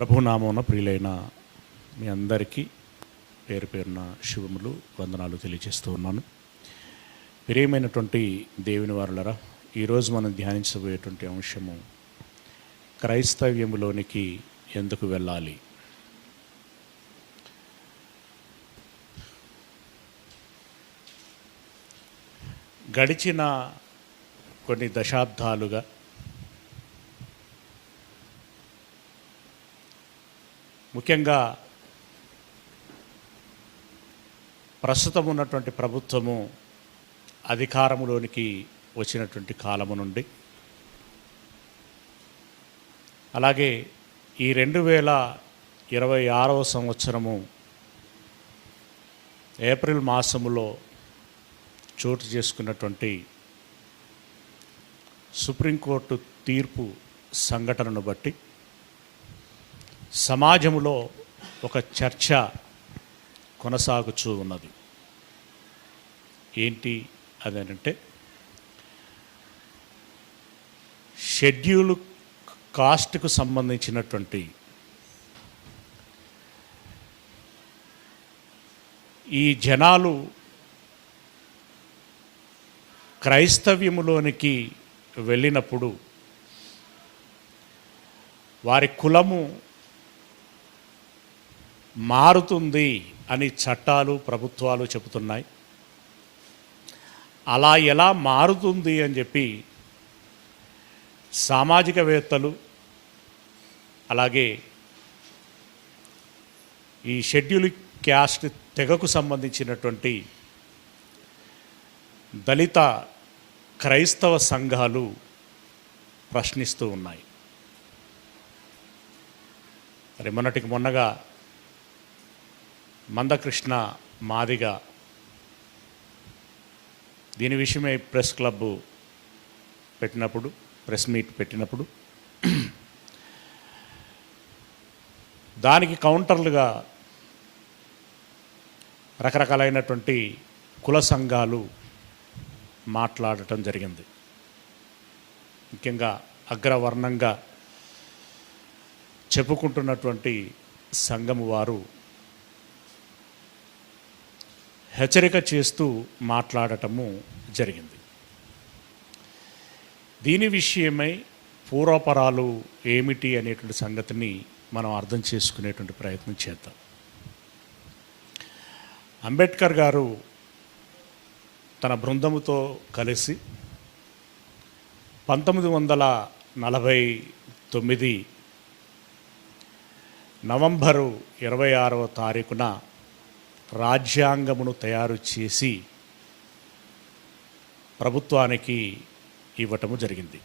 ప్రభునామమున ప్రియులైన మీ అందరికీ పేరు పేరున శుభములు వందనాలు తెలియజేస్తూ ఉన్నాను. ప్రియమైనటువంటి దేవుని వారులరా, ఈరోజు మనం ధ్యానించబోయేటువంటి అంశము క్రైస్తవ్యములోనికి ఎందుకు వెళ్ళాలి. గడిచిన కొన్ని దశాబ్దాలుగా ముఖ్యంగా ప్రస్తుతం ఉన్నటువంటి ప్రభుత్వము అధికారంలోనికి వచ్చినటువంటి కాలము నుండి, అలాగే ఈ 2026వ సంవత్సరము ఏప్రిల్ మాసములో చోటు చేసుకున్నటువంటి సుప్రీంకోర్టు తీర్పు సంఘటనను బట్టి సమాజంలో ఒక చర్చ కొనసాగుతూ ఉన్నది. ఏంటి అదేనంటే, షెడ్యూల్ కాస్ట్కు సంబంధించినటువంటి ఈ జనాలు క్రైస్తవ్యములోనికి వెళ్ళినప్పుడు వారి కులము మారుతుంది అని చట్టాలు ప్రభుత్వాలు చెబుతున్నాయి. అలా ఎలా మారుతుంది అని చెప్పి సామాజికవేత్తలు, అలాగే ఈ షెడ్యూల్ క్యాస్ట్ తెగకు సంబంధించినటువంటి దళిత క్రైస్తవ సంఘాలు ప్రశ్నిస్తూ ఉన్నాయి. మరి మొన్నగా మందకృష్ణ మాదిగ దీని విషయమై ప్రెస్ మీట్ పెట్టినప్పుడు దానికి కౌంటర్లుగా రకరకాలైనటువంటి కుల సంఘాలు మాట్లాడటం జరిగింది. ముఖ్యంగా అగ్రవర్ణంగా చెప్పుకుంటున్నటువంటి సంఘము వారు హెచ్చరిక చేస్తూ మాట్లాడటము జరిగింది. దీని విషయమై పూర్వపరాలు ఏమిటి అనేటువంటి సంగతిని మనం అర్థం చేసుకునేటువంటి ప్రయత్నం చేద్దాం. అంబేద్కర్ గారు తన బృందముతో కలిసి 1949 నవంబరు 26వ తారీఖున రాజ్యాంగమును తయారు చేసి ప్రభుత్వానికి ఇవ్వటము జరిగింది.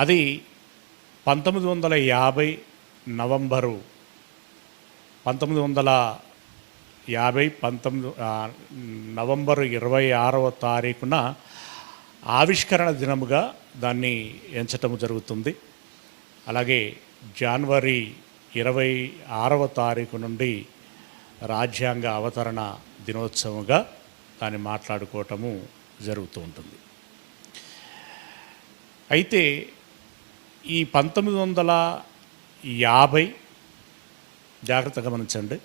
అది 1950 నవంబరు 26వ తారీఖున ఆవిష్కరణ దినముగా దాన్ని ఎంచటము జరుగుతుంది. అలాగే జనవరి 26వ తారీఖు నుండి రాజ్యాంగ అవతరణ దినోత్సవంగా దాన్ని మాట్లాడుకోవటము జరుగుతూ ఉంటుంది. అయితే ఈ 1950 జాగ్రత్తగా గమనించండి,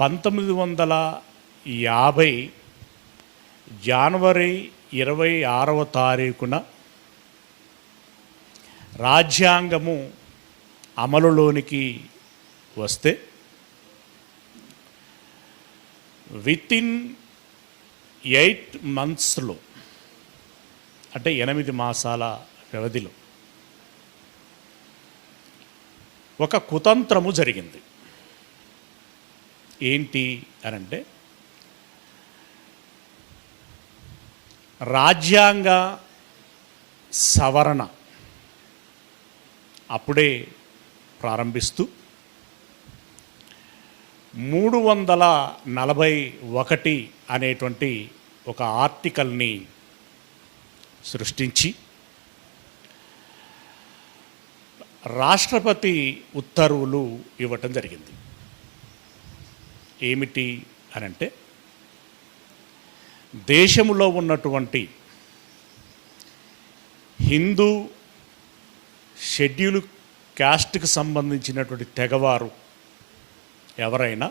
1950 జనవరి 26వ తారీఖున రాజ్యాంగము అమలులోనికి వస్తే వితిన్ 8 మంత్స్లో, అంటే 8 మాసాల వ్యవధిలో ఒక కుతంత్రము జరిగింది. ఏంటి అనంటే, రాజ్యాంగ సవరణ అప్పుడే ప్రారంభిస్తూ 341 అనేటువంటి ఒక ఆర్టికల్ని సృష్టించి రాష్ట్రపతి ఉత్తర్వులు ఇవ్వటం జరిగింది. ఏమిటి అనంటే, దేశంలో ఉన్నటువంటి హిందూ షెడ్యూల్ క్యాస్ట్కి సంబంధించినటువంటి తెగవారు ఎవరైనా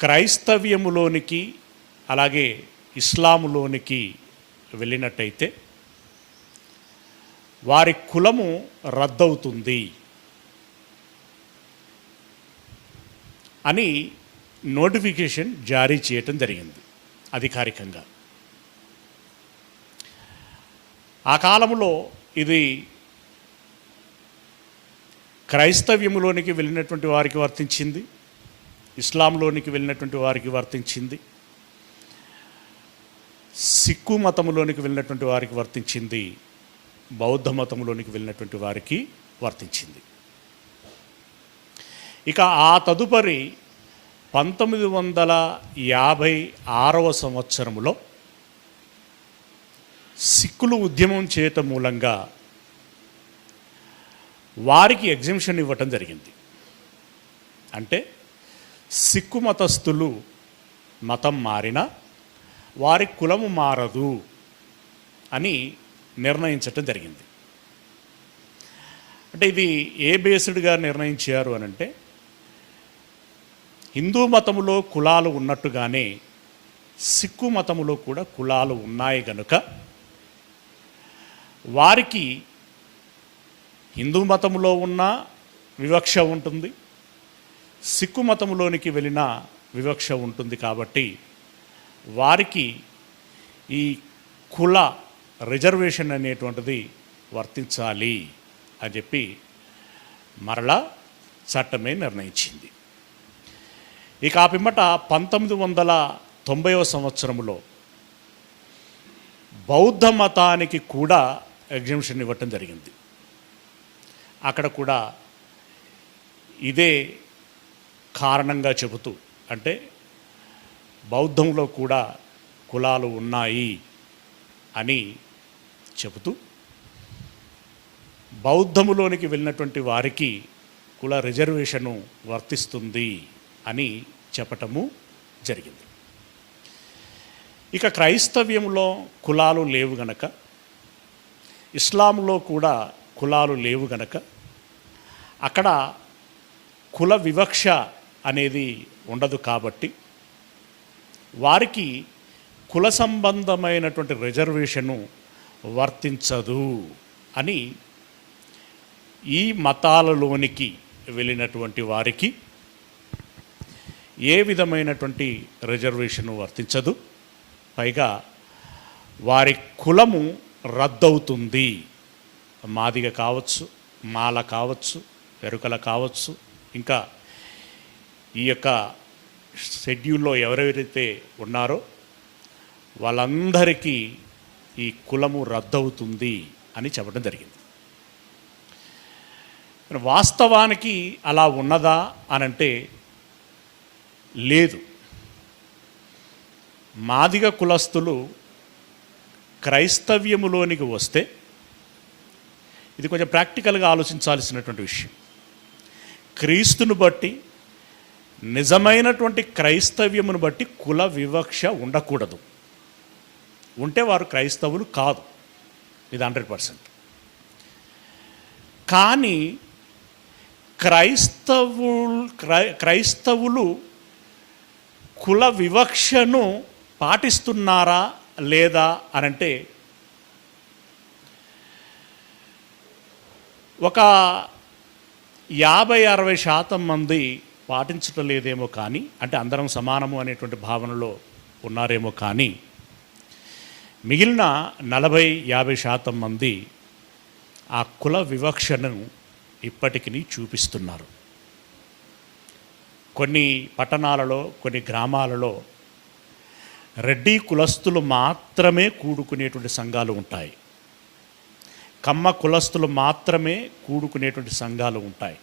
క్రైస్తవ్యములోనికి అలాగే ఇస్లాములోనికి వెళ్ళినట్టయితే వారి కులము రద్దవుతుంది అని నోటిఫికేషన్ జారీ చేయటం జరిగింది అధికారికంగా. ఆ కాలంలో ఇది క్రైస్తవ్యములోనికి వెళ్ళినటువంటి వారికి వర్తించింది, ఇస్లాంలోనికి వెళ్ళినటువంటి వారికి వర్తించింది, సిక్కు మతంలోనికి వెళ్ళినటువంటి వారికి వర్తించింది, బౌద్ధ మతంలోనికి వెళ్ళినటువంటి వారికి వర్తించింది. ఇక ఆ తదుపరి 1956వ సంవత్సరంలో సిక్కులు ఉద్యమం చేయటం మూలంగా వారికి ఎగ్జంప్షన్ ఇవ్వటం జరిగింది. అంటే సిక్కు మతస్థులు మతం మారినా వారి కులము మారదు అని నిర్ణయించటం జరిగింది. అంటే ఇది ఏ బేస్డ్గా నిర్ణయించారు అని అంటే, హిందూ మతములో కులాలు ఉన్నట్టుగానే సిక్కు మతములో కూడా కులాలు ఉన్నాయి గనుక వారికి హిందూ మతములో ఉన్న వివక్ష ఉంటుంది, సిక్కు మతంలోనికి వెళ్ళిన వివక్ష ఉంటుంది. కాబట్టి వారికి ఈ కుల రిజర్వేషన్ అనేటువంటిది వర్తించాలి అని చెప్పి మరలా చట్టమే నిర్ణయించింది. ఇక ఆ పిమ్మట 1990వ సంవత్సరంలో బౌద్ధ మతానికి కూడా ఎగ్జంప్షన్ ఇవ్వటం జరిగింది. అక్కడ కూడా ఇదే కారణంగా చెబుతూ, అంటే బౌద్ధంలో కూడా కులాలు ఉన్నాయి అని చెబుతూ బౌద్ధములోనికి వెళ్ళినటువంటి వారికి కుల రిజర్వేషను వర్తిస్తుంది అని చెప్పటము జరిగింది. ఇక క్రైస్తవ్యంలో కులాలు లేవు గనక, ఇస్లాంలో కూడా కులాలు లేవు గనక అక్కడ కుల వివక్ష అనేది ఉండదు. కాబట్టి వారికి కుల సంబంధమైనటువంటి రిజర్వేషను వర్తించదు అని ఈ మతాలలోనికి వెళ్ళినటువంటి వారికి ఏ విధమైనటువంటి రిజర్వేషను వర్తించదు. పైగా వారి కులము రద్దవుతుంది. మాదిగ కావచ్చు, మాల కావచ్చు, ఎరుకల కావచ్చు, ఇంకా ఈ యొక్క షెడ్యూల్లో ఎవరెవరైతే ఉన్నారో వాళ్ళందరికీ ఈ కులము రద్దవుతుంది అని చెప్పడం జరిగింది. వాస్తవానికి అలా ఉన్నదా అనంటే లేదు. మాదిగ కులస్తులు క్రైస్తవ్యములోనికి వస్తే, ఇది కొంచెం ప్రాక్టికల్గా ఆలోచించాల్సినటువంటి విషయం, క్రీస్తును బట్టి నిజమైనటువంటి క్రైస్తవ్యమును బట్టి కుల వివక్ష ఉండకూడదు. ఉంటే వారు క్రైస్తవులు కాదు, ఇది 100%. కానీ క్రైస్తవులు కుల వివక్షను పాటిస్తున్నారా లేదా అనంటే ఒక 50-60% మంది పాటించటం లేదేమో కానీ, అంటే అందరం సమానము అనేటువంటి భావనలో ఉన్నారేమో కానీ, మిగిలిన 40-50% మంది ఆ కుల వివక్షను ఇప్పటికీ చూపిస్తున్నారు. కొన్ని పట్టణాలలో, కొన్ని గ్రామాలలో రెడ్డి కులస్తులు మాత్రమే కూడుకునేటువంటి సంఘాలు ఉంటాయి, కమ్మ కులస్తులు మాత్రమే కూడుకునేటువంటి సంఘాలు ఉంటాయి.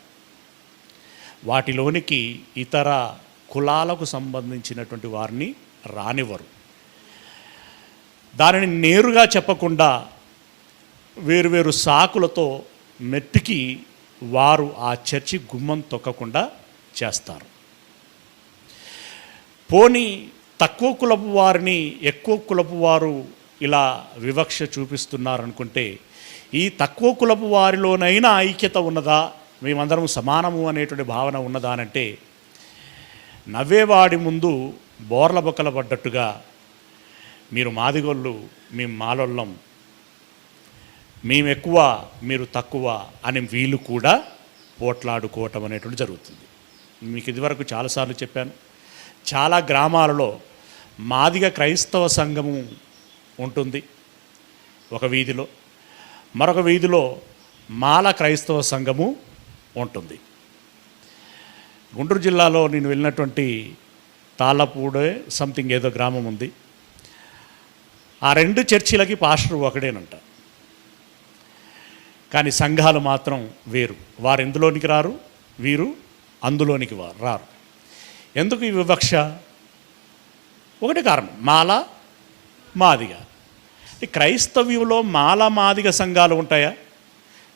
వాటిలోనికి ఇతర కులాలకు సంబంధించినటువంటి వారిని రానివ్వరు. దానిని నేరుగా చెప్పకుండా వేరువేరు సాకులతో మెట్టికి వారు ఆ చర్చి గుమ్మం తొక్కకుండా చేస్తారు. పోనీ తక్కువ కులపు వారిని ఎక్కువ కులపు వారు ఇలా వివక్ష చూపిస్తున్నారనుకుంటే ఈ తక్కువ కులపు వారిలోనైనా ఐక్యత ఉన్నదా, మేమందరం సమానము అనేటువంటి భావన ఉన్నదా అనంటే నవ్వేవాడి ముందు బోర్ల బొక్కల పడ్డట్టుగా మీరు మాదిగోళ్ళు, మేము మాలోళ్ళం, మేమెక్కువ మీరు తక్కువ అని వీళ్ళు కూడా పోట్లాడుకోవటం అనేటువంటి జరుగుతుంది. మీకు ఇదివరకు చాలాసార్లు చెప్పాను, చాలా గ్రామాలలో మాదిగ క్రైస్తవ సంఘము ఉంటుంది ఒక వీధిలో, మరొక వీధిలో మాల క్రైస్తవ సంఘము ఉంటుంది. గుంటూరు జిల్లాలో నేను వెళ్ళినటువంటి తాళ్ళపూడే సంథింగ్ ఏదో గ్రామం ఉంది. ఆ 2 చర్చిలకి పాస్టర్ ఒకడేనంట, కానీ సంఘాలు మాత్రం వేరు. వారు ఎందులోనికి రారు, వీరు అందులోనికి రారు. ఎందుకు ఈ వివక్ష? ఒకటి కారణం, మాల మాదిగ. క్రైస్తవ్యంలో మాల మాదిగ సంఘాలు ఉంటాయా?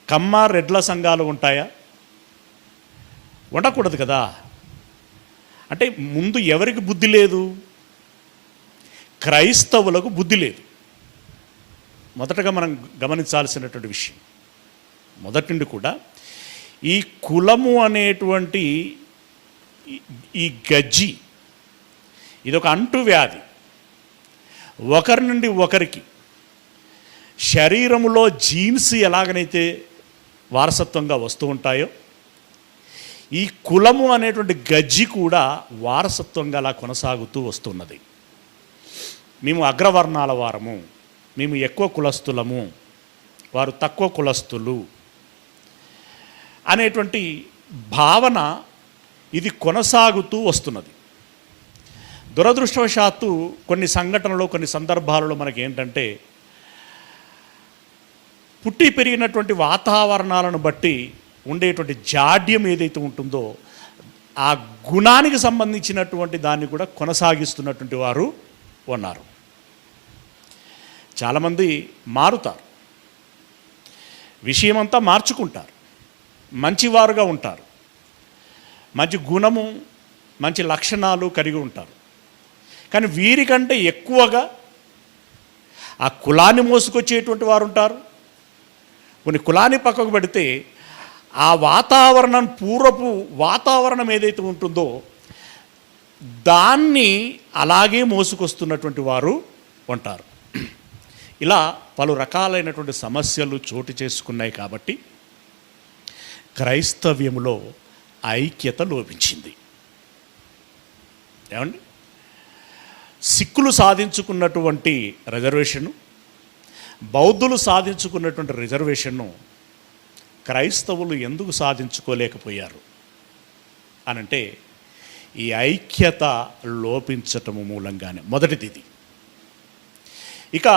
కమ్మ రెడ్ల సంఘాలు ఉంటాయా? ఉండకూడదు కదా. అంటే ముందు ఎవరికి బుద్ధి లేదు? క్రైస్తవులకు బుద్ధి లేదు. మొదటగా మనం గమనించాల్సినటువంటి విషయం. మొదటి నుండి కూడా ఈ కులము అనేటువంటి ఈ గజ్జి ఇదొక అంటువ్యాధి. ఒకరి నుండి ఒకరికి శరీరములో జీన్స్ ఎలాగనైతే వారసత్వంగా వస్తూ ఉంటాయో, ఈ కులము అనేటువంటి గజ్జి కూడా వారసత్వంగా అలా కొనసాగుతూ వస్తున్నది. మేము అగ్రవర్ణాల వారము, మేము ఎక్కువ కులస్తులము, వారు తక్కువ కులస్తులు అనేటువంటి భావన ఇది కొనసాగుతూ వస్తున్నది. దురదృష్టవశాత్తు కొన్ని సంఘటనలు, కొన్ని సందర్భాలలో మనకి ఏంటంటే పుట్టి పెరిగినటువంటి వాతావరణాలను బట్టి ఉండేటువంటి జాడ్యం ఏదైతే ఉంటుందో ఆ గుణానికి సంబంధించినటువంటి దాన్ని కూడా కొనసాగిస్తున్నటువంటి వారు ఉన్నారు. చాలామంది మారుతారు, విషయమంతా మార్చుకుంటారు, మంచివారుగా ఉంటారు, మంచి గుణము మంచి లక్షణాలు కలిగి ఉంటారు. కానీ వీరికంటే ఎక్కువగా ఆ కులాన్ని మోసుకొచ్చేటువంటి వారు ఉంటారు. కొన్ని కులాన్ని పక్కకు పెడితే ఆ వాతావరణం, పూర్వపు వాతావరణం ఏదైతే ఉంటుందో దాన్ని అలాగే మోసుకొస్తున్నటువంటి వారు ఉంటారు. ఇలా పలు రకాలైనటువంటి సమస్యలు చోటు చేసుకున్నాయి. కాబట్టి క్రైస్తవ్యంలో ఐక్యత లోపించింది. ఏమండి, సిక్కులు సాధించుకున్నటువంటి రిజర్వేషను, బౌద్ధులు సాధించుకున్నటువంటి రిజర్వేషన్ను క్రైస్తవులు ఎందుకు సాధించుకోలేకపోయారు అనంటే ఈ ఐక్యత లోపించటము మూలంగానే. మొదటిది ఇది. ఇక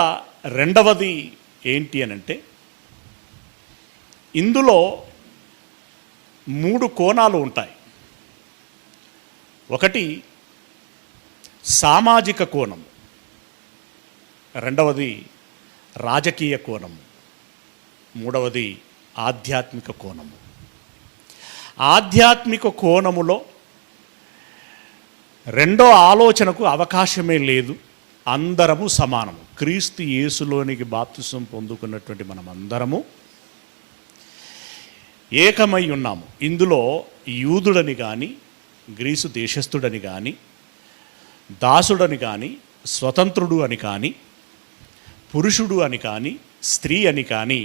రెండవది ఏంటి అనంటే ఇందులో 3 కోణాలు ఉంటాయి. ఒకటి సామాజిక కోణం, రెండవది రాజకీయ కోణము, మూడవది ఆధ్యాత్మిక కోణము. ఆధ్యాత్మిక కోణములో రెండో ఆలోచనకు అవకాశమే లేదు. అందరము సమానము. క్రీస్తు యేసులోనికి బాప్తిసం పొందుకున్నటువంటి మనమందరము ఏకమై ఉన్నాము. ఇందులో యూదుడని కానీ, గ్రీసు దేశస్థుడని కానీ, దాసుడని కానీ, స్వతంత్రుడు అని కానీ, పురుషుడు అని కానీ, స్త్రీ అని కానీ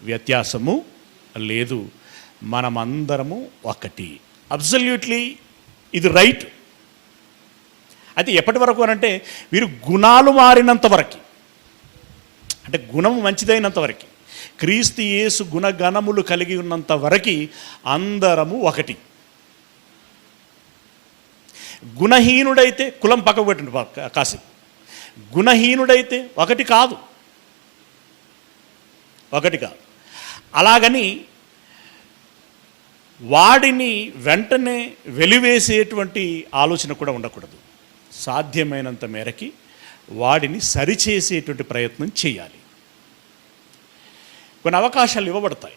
వ్యత్యాసము లేదు. మనమందరము ఒకటి. అబ్సల్యూట్లీ ఇది రైట్. అయితే ఎప్పటి వరకు అనంటే వీరు గుణాలు మారినంత వరకు, అంటే గుణం మంచిదైనంత వరకు, క్రీస్తు యేసు గుణగణములు కలిగి ఉన్నంత వరకు అందరము ఒకటి. గుణహీనుడైతే కులం పక్కకు పెట్టండి కాసి, గుణహీనుడైతే ఒకటి కాదు. అలాగని వాడిని వెంటనే వెలివేసేటువంటి ఆలోచన కూడా ఉండకూడదు. సాధ్యమైనంత మేరకి వాడిని సరిచేసేటువంటి ప్రయత్నం చేయాలి. కొన్ని అవకాశాలు ఇవ్వబడతాయి.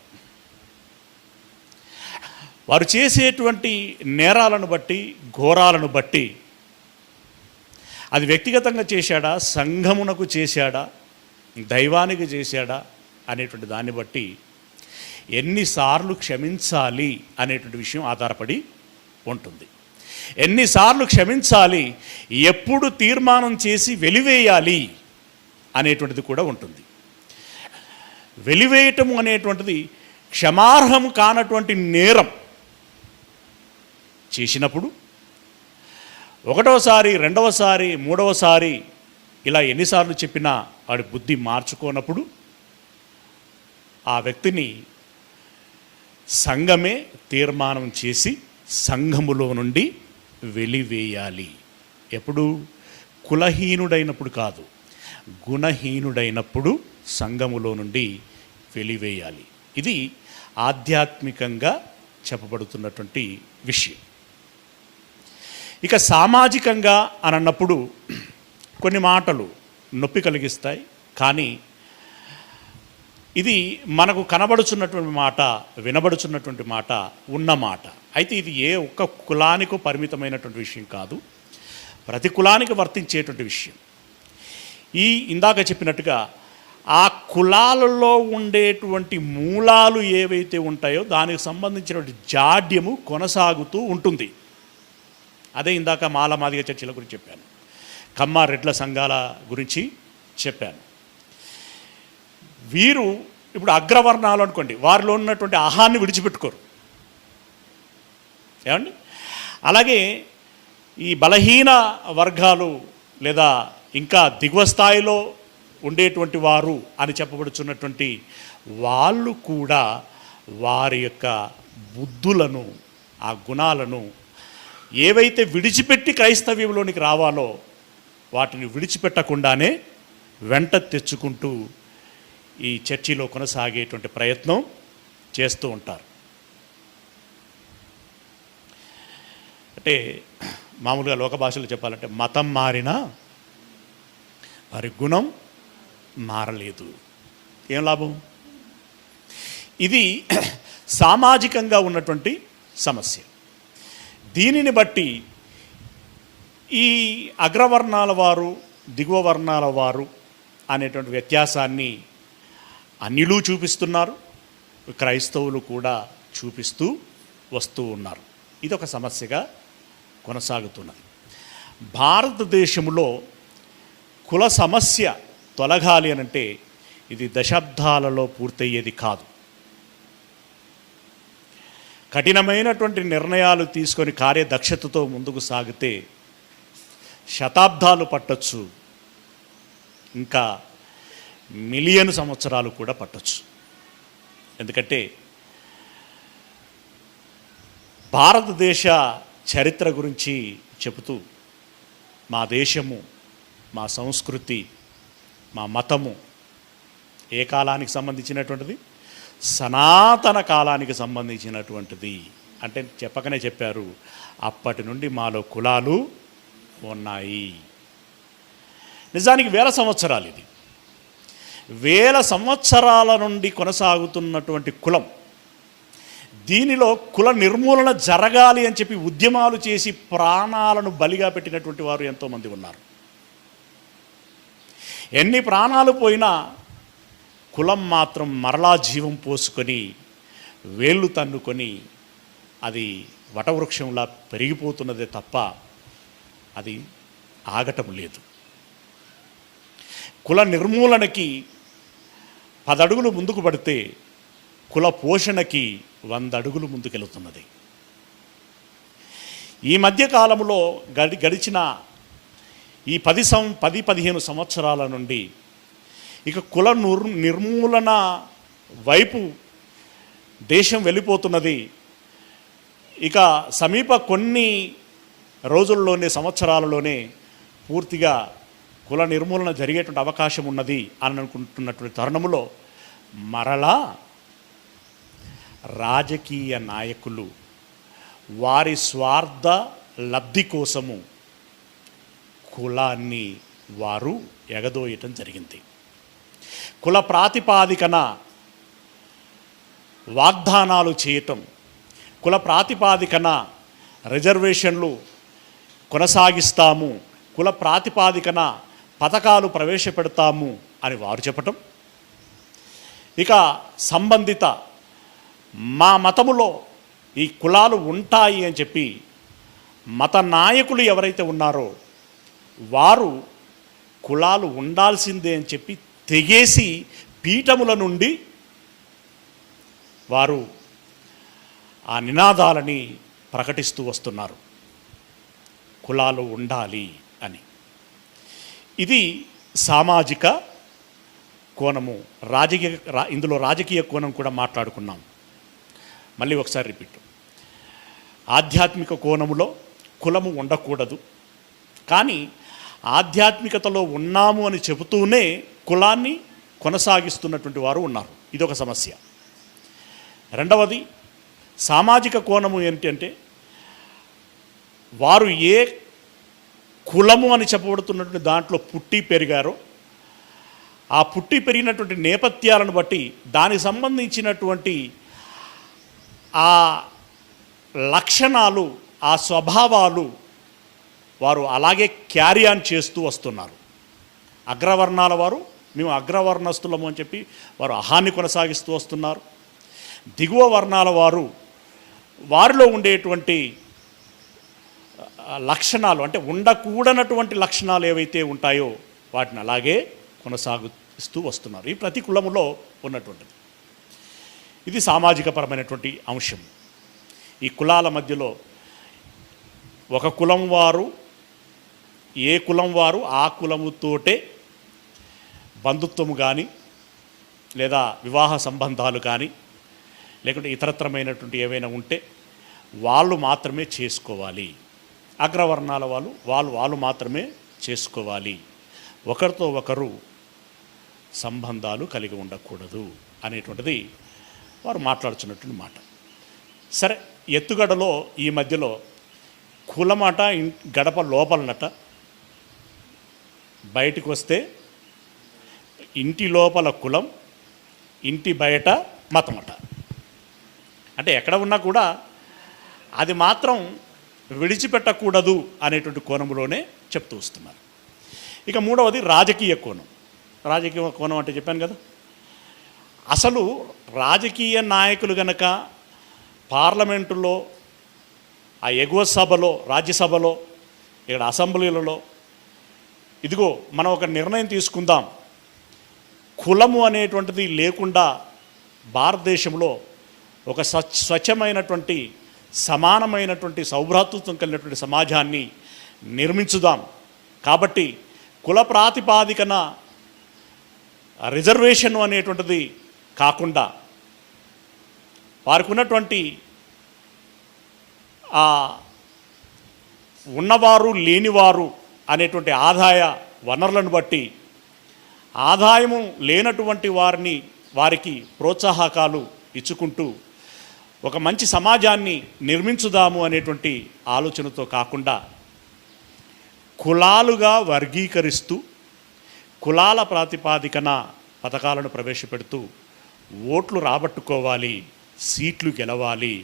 వారు చేసేటువంటి నేరాలను బట్టి, ఘోరాలను బట్టి, అది వ్యక్తిగతంగా చేశాడా, సంఘమునకు చేశాడా, దైవానికి చేశాడా అనేటువంటి దాన్ని బట్టి ఎన్నిసార్లు క్షమించాలి అనేటువంటి విషయం ఆధారపడి ఉంటుంది. ఎన్నిసార్లు క్షమించాలి, ఎప్పుడు తీర్మానం చేసి వెలివేయాలి అనేటువంటిది కూడా ఉంటుంది. వెలివేయటము అనేటువంటిది క్షమార్హం కానటువంటి నేరం చేసినప్పుడు ఒకటోసారి, రెండవసారి, మూడవసారి ఇలా ఎన్నిసార్లు చెప్పినా వాడి బుద్ధి మార్చుకోనప్పుడు ఆ వ్యక్తిని సంఘమే తీర్మానం చేసి సంఘములో నుండి వెలివేయాలి. ఎప్పుడు? కులహీనుడైనప్పుడు కాదు, గుణహీనుడైనప్పుడు సంఘములో నుండి వెలివేయాలి. ఇది ఆధ్యాత్మికంగా చెప్పబడుతున్నటువంటి విషయం. ఇక సామాజికంగా అని అన్నప్పుడు కొన్ని మాటలు నొప్పి కలిగిస్తాయి, కానీ ఇది మనకు కనబడుచున్నటువంటి మాట, వినబడుచున్నటువంటి మాట, ఉన్న మాట. అయితే ఇది ఏ ఒక్క కులానికి పరిమితమైనటువంటి విషయం కాదు, ప్రతి కులానికి వర్తించేటువంటి విషయం. ఇందాక చెప్పినట్టుగా ఆ కులాలలో ఉండేటువంటి మూలాలు ఏవైతే ఉంటాయో దానికి సంబంధించినటువంటి జాడ్యము కొనసాగుతూ ఉంటుంది. అదే ఇందాక మాల మాదిగ చర్చల గురించి చెప్పాను, కమ్మ రెడ్ల సంఘాల గురించి చెప్పాను. వీరు ఇప్పుడు అగ్రవర్ణాలు అనుకోండి, వారిలో ఉన్నటువంటి ఆహాన్ని విడిచిపెట్టుకోరు, ఏమండి? అలాగే ఈ బలహీన వర్గాలు లేదా ఇంకా దిగువ స్థాయిలో ఉండేటువంటి వారు అని చెప్పబడుచున్నటువంటి వాళ్ళు కూడా వారి యొక్క బుద్ధులను, ఆ గుణాలను ఏవైతే విడిచిపెట్టి క్రైస్తవ్యంలోనికి రావాలో వాటిని విడిచిపెట్టకుండానే వెంట తెచ్చుకుంటూ ఈ చర్చిలో కొనసాగేటువంటి ప్రయత్నం చేస్తూ ఉంటారు. అంటే మామూలుగా లోక భాషలో చెప్పాలంటే మతం మారినా వారి గుణం మారలేదు. ఏం లాభం? ఇది సామాజికంగా ఉన్నటువంటి సమస్య. దీనిని బట్టి ఈ అగ్రవర్ణాల వారు, దిగువ వర్ణాల వారు అనేటువంటి వ్యత్యాసాన్ని అన్యులు చూపిస్తున్నారు, క్రైస్తవులు కూడా చూపిస్తూ వస్తూ ఉన్నారు. ఇది ఒక సమస్యగా కొనసాగుతున్నది. భారతదేశంలో కుల సమస్య తొలగాలి అనంటే ఇది దశాబ్దాలలో పూర్తయ్యేది కాదు. కఠినమైనటువంటి నిర్ణయాలు తీసుకొని కార్యదక్షతతో ముందుకు సాగితే శతాబ్దాలు పట్టొచ్చు, ఇంకా మిలియన్ సంవత్సరాలు కూడా పట్టొచ్చు. ఎందుకంటే భారతదేశ చరిత్ర గురించి చెబుతూ మా దేశము, మా సంస్కృతి, మా మతము ఏ కాలానికి సంబంధించినటువంటిది? సనాతన కాలానికి సంబంధించినటువంటిది. అంటే చెప్పకనే చెప్పారు, అప్పటి నుండి మాలో కులాలు ఉన్నాయి. నిజానికి వేల సంవత్సరాలు, ఇది వేల సంవత్సరాల నుండి కొనసాగుతున్నటువంటి కులం. దీనిలో కుల నిర్మూలన జరగాలి అని చెప్పి ఉద్యమాలు చేసి ప్రాణాలను బలిగా పెట్టినటువంటి వారు ఎంతోమంది ఉన్నారు. ఎన్ని ప్రాణాలు పోయినా కులం మాత్రం మరలా జీవం పోసుకొని వేళ్ళు తన్నుకొని అది వటవృక్షంలా పెరిగిపోతున్నదే తప్ప అది ఆగటం లేదు. కుల నిర్మూలనకి 10 అడుగులు ముందుకు పడితే కుల పోషణకి 100 అడుగులు ముందుకెళ్తున్నది. ఈ మధ్యకాలంలో గడిచిన ఈ 10-15 సంవత్సరాల నుండి ఇక కుల నిర్మూలన వైపు దేశం వెళ్ళిపోతున్నది. ఇక సమీప కొన్ని రోజుల్లోనే, సంవత్సరాలలోనే పూర్తిగా కుల నిర్మూలన జరిగేటువంటి అవకాశం ఉన్నది అని అనుకుంటున్నటువంటి తరుణంలో మరలా రాజకీయ నాయకులు వారి స్వార్థ లబ్ధి కోసము కులాన్ని వారు ఎగదోయటం జరిగింది. కుల ప్రాతిపాదికన వాగ్దానాలు చేయటం, కుల ప్రాతిపాదికన రిజర్వేషన్లు కొనసాగిస్తాము, కుల ప్రాతిపాదికన పథకాలు ప్రవేశపెడతాము అని వారు చెప్పటం, ఇక సంబంధిత మా మతములో ఈ కులాలు ఉంటాయి అని చెప్పి మత నాయకులు ఎవరైతే ఉన్నారో వారు కులాలు ఉండాల్సిందే అని చెప్పి తెగేసి పీఠముల నుండి వారు ఆ నినాదాలని ప్రకటిస్తూ వస్తున్నారు, కులాలు ఉండాలి అని. ఇది సామాజిక కోణము. ఇందులో రాజకీయ కోణం కూడా మాట్లాడుకున్నాం. మళ్ళీ ఒకసారి రిపీట్. ఆధ్యాత్మిక కోణములో కులము ఉండకూడదు, కానీ ఆధ్యాత్మికతలో ఉన్నాము అని చెబుతూనే కులాన్ని కొనసాగిస్తున్నటువంటి వారు ఉన్నారు. ఇదొక సమస్య. రెండవది సామాజిక కోణము ఏంటంటే వారు ఏ కులము అని చెప్పబడుతున్నటువంటి దాంట్లో పుట్టి పెరిగారో ఆ పుట్టి పెరిగినటువంటి నేపథ్యాలను బట్టి దానికి సంబంధించినటువంటి ఆ లక్షణాలు, ఆ స్వభావాలు వారు అలాగే క్యారీ ఆన్ చేస్తూ వస్తున్నారు. అగ్రవర్ణాల వారు మేము అగ్రవర్ణస్తులము అని చెప్పి వారు అహాన్ని కొనసాగిస్తూ వస్తున్నారు. దిగువ వర్ణాల వారు వారిలో ఉండేటువంటి లక్షణాలు, అంటే ఉండకూడనటువంటి లక్షణాలు ఏవైతే ఉంటాయో వాటిని అలాగే కొనసాగిస్తూ వస్తున్నారు. ఈ ప్రతి కులములో ఉన్నటువంటిది. ఇది సామాజికపరమైనటువంటి అంశం. ఈ కులాల మధ్యలో ఒక కులం వారు, ఏ కులం వారు ఆ కులముతోటే బంధుత్వము కానీ లేదా వివాహ సంబంధాలు కానీ లేకుంటే ఇతరత్రమైనటువంటి ఏవైనా ఉంటే వాళ్ళు మాత్రమే చేసుకోవాలి. అగ్రవర్ణాల వాళ్ళు మాత్రమే చేసుకోవాలి. ఒకరితో ఒకరు సంబంధాలు కలిగి ఉండకూడదు అనేటువంటిది వారు మాట్లాడుతున్నటువంటి మాట. సరే, ఎత్తుగడలో ఈ మధ్యలో కులమాట గడప లోపలనట, బయటికి వస్తే ఇంటి లోపల కులం, ఇంటి బయట మతమట. అంటే ఎక్కడ ఉన్నా కూడా అది మాత్రం విడిచిపెట్టకూడదు అనేటువంటి కోణంలోనే చెప్తూ వస్తున్నారు. ఇక మూడవది రాజకీయ కోణం. రాజకీయ కోణం అంటే చెప్పాను కదా, అసలు రాజకీయ నాయకులు గనక పార్లమెంటులో, ఆ ఎగువ సభలో, రాజ్యసభలో, ఇక్కడ అసెంబ్లీలలో ఇదిగో మనం ఒక నిర్ణయం తీసుకుందాం, కులము అనేటువంటిది లేకుండా భారతదేశంలో ఒక స్వచ్ఛమైనటువంటి సమానమైనటువంటి సౌభ్రాతృత్వం కలిగినటువంటి సమాజాన్ని నిర్మించుదాం, కాబట్టి కుల ప్రాతిపాదికన రిజర్వేషన్ అనేటువంటిది కాకుండా వారికి ఉన్నటువంటి ఉన్నవారు లేనివారు అనేటువంటి ఆదాయ వనరులను బట్టి ఆదాయము లేనటువంటి వారికి ప్రోత్సాహకాలు ఇచ్చుకుంటూ ఒక మంచి సమాజాన్ని నిర్మించుదాము అనేటువంటి ఆలోచనతో కాకుండా కులాలుగా వర్గీకరిస్తూ కులాల ప్రాతిపాదికన పథకాలను ప్రవేశపెడుతూ ఓట్లు రాబట్టుకోవాలి, సీట్లు గెలవాలి,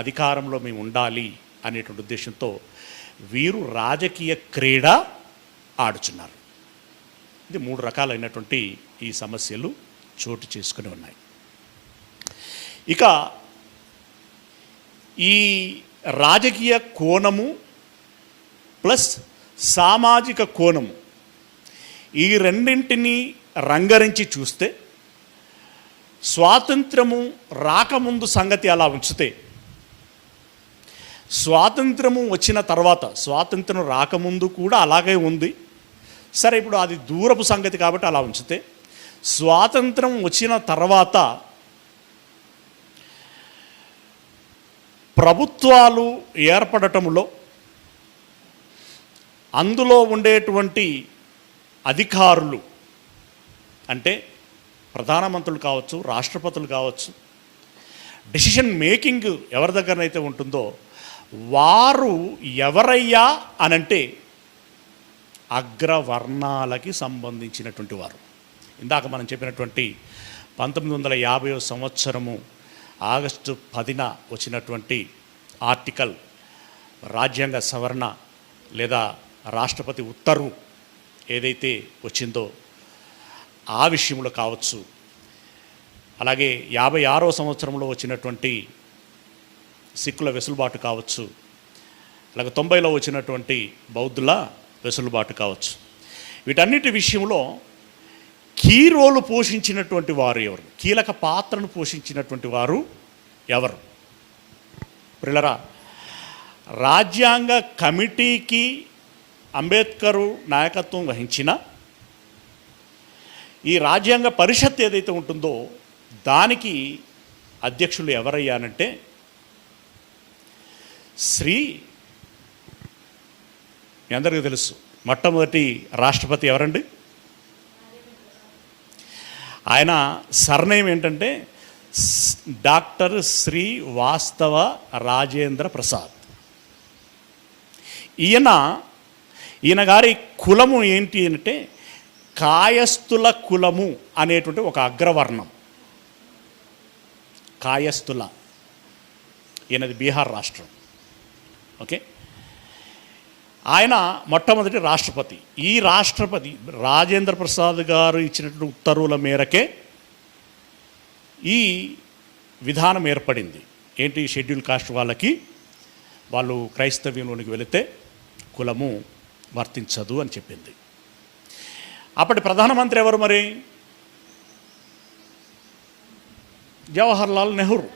అధికారంలో మేము ఉండాలి అనేటువంటి ఉద్దేశంతో వీరు రాజకీయ క్రీడ ఆడుచున్నారు. ఇది 3 రకాలైనటువంటి ఈ సమస్యలు చోటు చేసుకుని ఉన్నాయి. ఇక ఈ రాజకీయ కోణము ప్లస్ సామాజిక కోణము, ఈ రెండింటినీ రంగరించి చూస్తే స్వాతంత్రము రాకముందు సంగతి అలా ఉంచితే, స్వాతంత్రము వచ్చిన తర్వాత, స్వాతంత్రం రాకముందు కూడా అలాగే ఉంది. సరే, ఇప్పుడు అది దూరపు సంగతి కాబట్టి అలా ఉంచితే, స్వాతంత్రం వచ్చిన తర్వాత ప్రభుత్వాలు ఏర్పడటంలో అందులో ఉండేటువంటి అధికారులు, అంటే ప్రధానమంత్రులు కావచ్చు, రాష్ట్రపతులు కావచ్చు, డెసిషన్ మేకింగ్ ఎవరి దగ్గరనైతే ఉంటుందో వారు ఎవరయ్యా అనంటే అగ్రవర్ణాలకి సంబంధించినటువంటి వారు. ఇందాక మనం చెప్పినటువంటి 1950వ సంవత్సరము ఆగస్టు 10న వచ్చినటువంటి ఆర్టికల్, రాజ్యాంగ సవరణ లేదా రాష్ట్రపతి ఉత్తర్వు ఏదైతే వచ్చిందో ఆ విషయంలో కావచ్చు, అలాగే 56వ సంవత్సరంలో వచ్చినటువంటి సిక్కుల వెసులుబాటు కావచ్చు, అలాగే 90లో వచ్చినటువంటి బౌద్ధుల వెసులుబాటు కావచ్చు, వీటన్నిటి విషయంలో కీ రోలు పోషించినటువంటి వారు ఎవరు, కీలక పాత్రను పోషించినటువంటి వారు ఎవరు? ప్రియులరా, రాజ్యాంగ కమిటీకి అంబేద్కరు నాయకత్వం వహించిన ఈ రాజ్యాంగ పరిషత్ ఏదైతే ఉంటుందో దానికి అధ్యక్షులు ఎవరయ్యానంటే మీ అందరికీ తెలుసు, మొట్టమొదటి రాష్ట్రపతి ఎవరండి? ఆయన సర్నేమ్ ఏంటంటే డాక్టర్ శ్రీ వాస్తవ రాజేంద్ర ప్రసాద్. ఈయన గారి కులము ఏంటి అంటే కాయస్థుల కులము అనేటువంటి ఒక అగ్రవర్ణం. కాయస్థుల, ఈయనది బీహార్ రాష్ట్రం. ఓకే, ఆయన మొట్టమొదటి రాష్ట్రపతి. ఈ రాష్ట్రపతి రాజేంద్ర ప్రసాద్ గారు ఇచ్చినటువంటి ఉత్తర్వుల మేరకే ఈ విధానం ఏర్పడింది. ఏంటి? షెడ్యూల్ కాస్ట్ వాళ్ళకి, వాళ్ళు క్రైస్తవ్యంలోనికి వెళితే కులము వర్తించదు అని చెప్పింది. అప్పటి ప్రధానమంత్రి ఎవరు మరి? జవహర్లాల్ నెహ్రూ.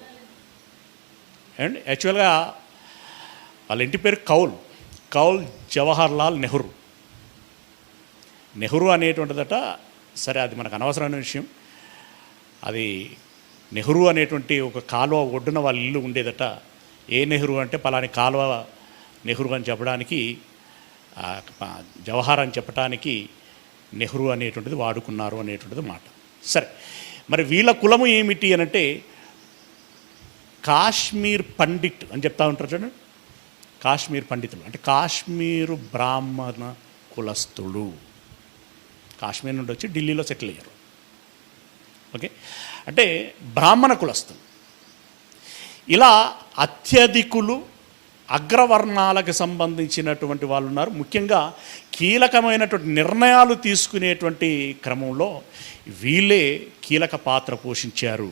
అండ్ యాక్చువల్గా వాళ్ళ ఇంటి పేరు కౌల్ జవహర్లాల్ నెహ్రూ. నెహ్రూ అనేటువంటిదట, సరే అది మనకు అనవసరమైన విషయం. అది నెహ్రూ అనేటువంటి ఒక కాలువ ఒడ్డున వాళ్ళ ఇల్లు ఉండేదట. ఏ నెహ్రూ అంటే పలాని కాలువ నెహ్రూ అని చెప్పడానికి, జవహర్ అని చెప్పడానికి నెహ్రూ అనేటువంటిది వాడుకున్నారు అనేటువంటిది మాట. సరే, మరి వీళ్ళ కులము ఏమిటి అనంటే కాశ్మీర్ పండిట్ అని చెప్తా ఉంటారు చూడండి. కాశ్మీర్ పండితులు అంటే కాశ్మీరు బ్రాహ్మణ కులస్తులు. కాశ్మీర్ నుండి వచ్చి ఢిల్లీలో సెటిల్ అయ్యారు. ఓకే, అంటే బ్రాహ్మణ కులస్తులు. ఇలా అత్యధికులు అగ్రవర్ణాలకు సంబంధించినటువంటి వాళ్ళు ఉన్నారు. ముఖ్యంగా కీలకమైనటువంటి నిర్ణయాలు తీసుకునేటువంటి క్రమంలో వీళ్ళే కీలక పాత్ర పోషించారు.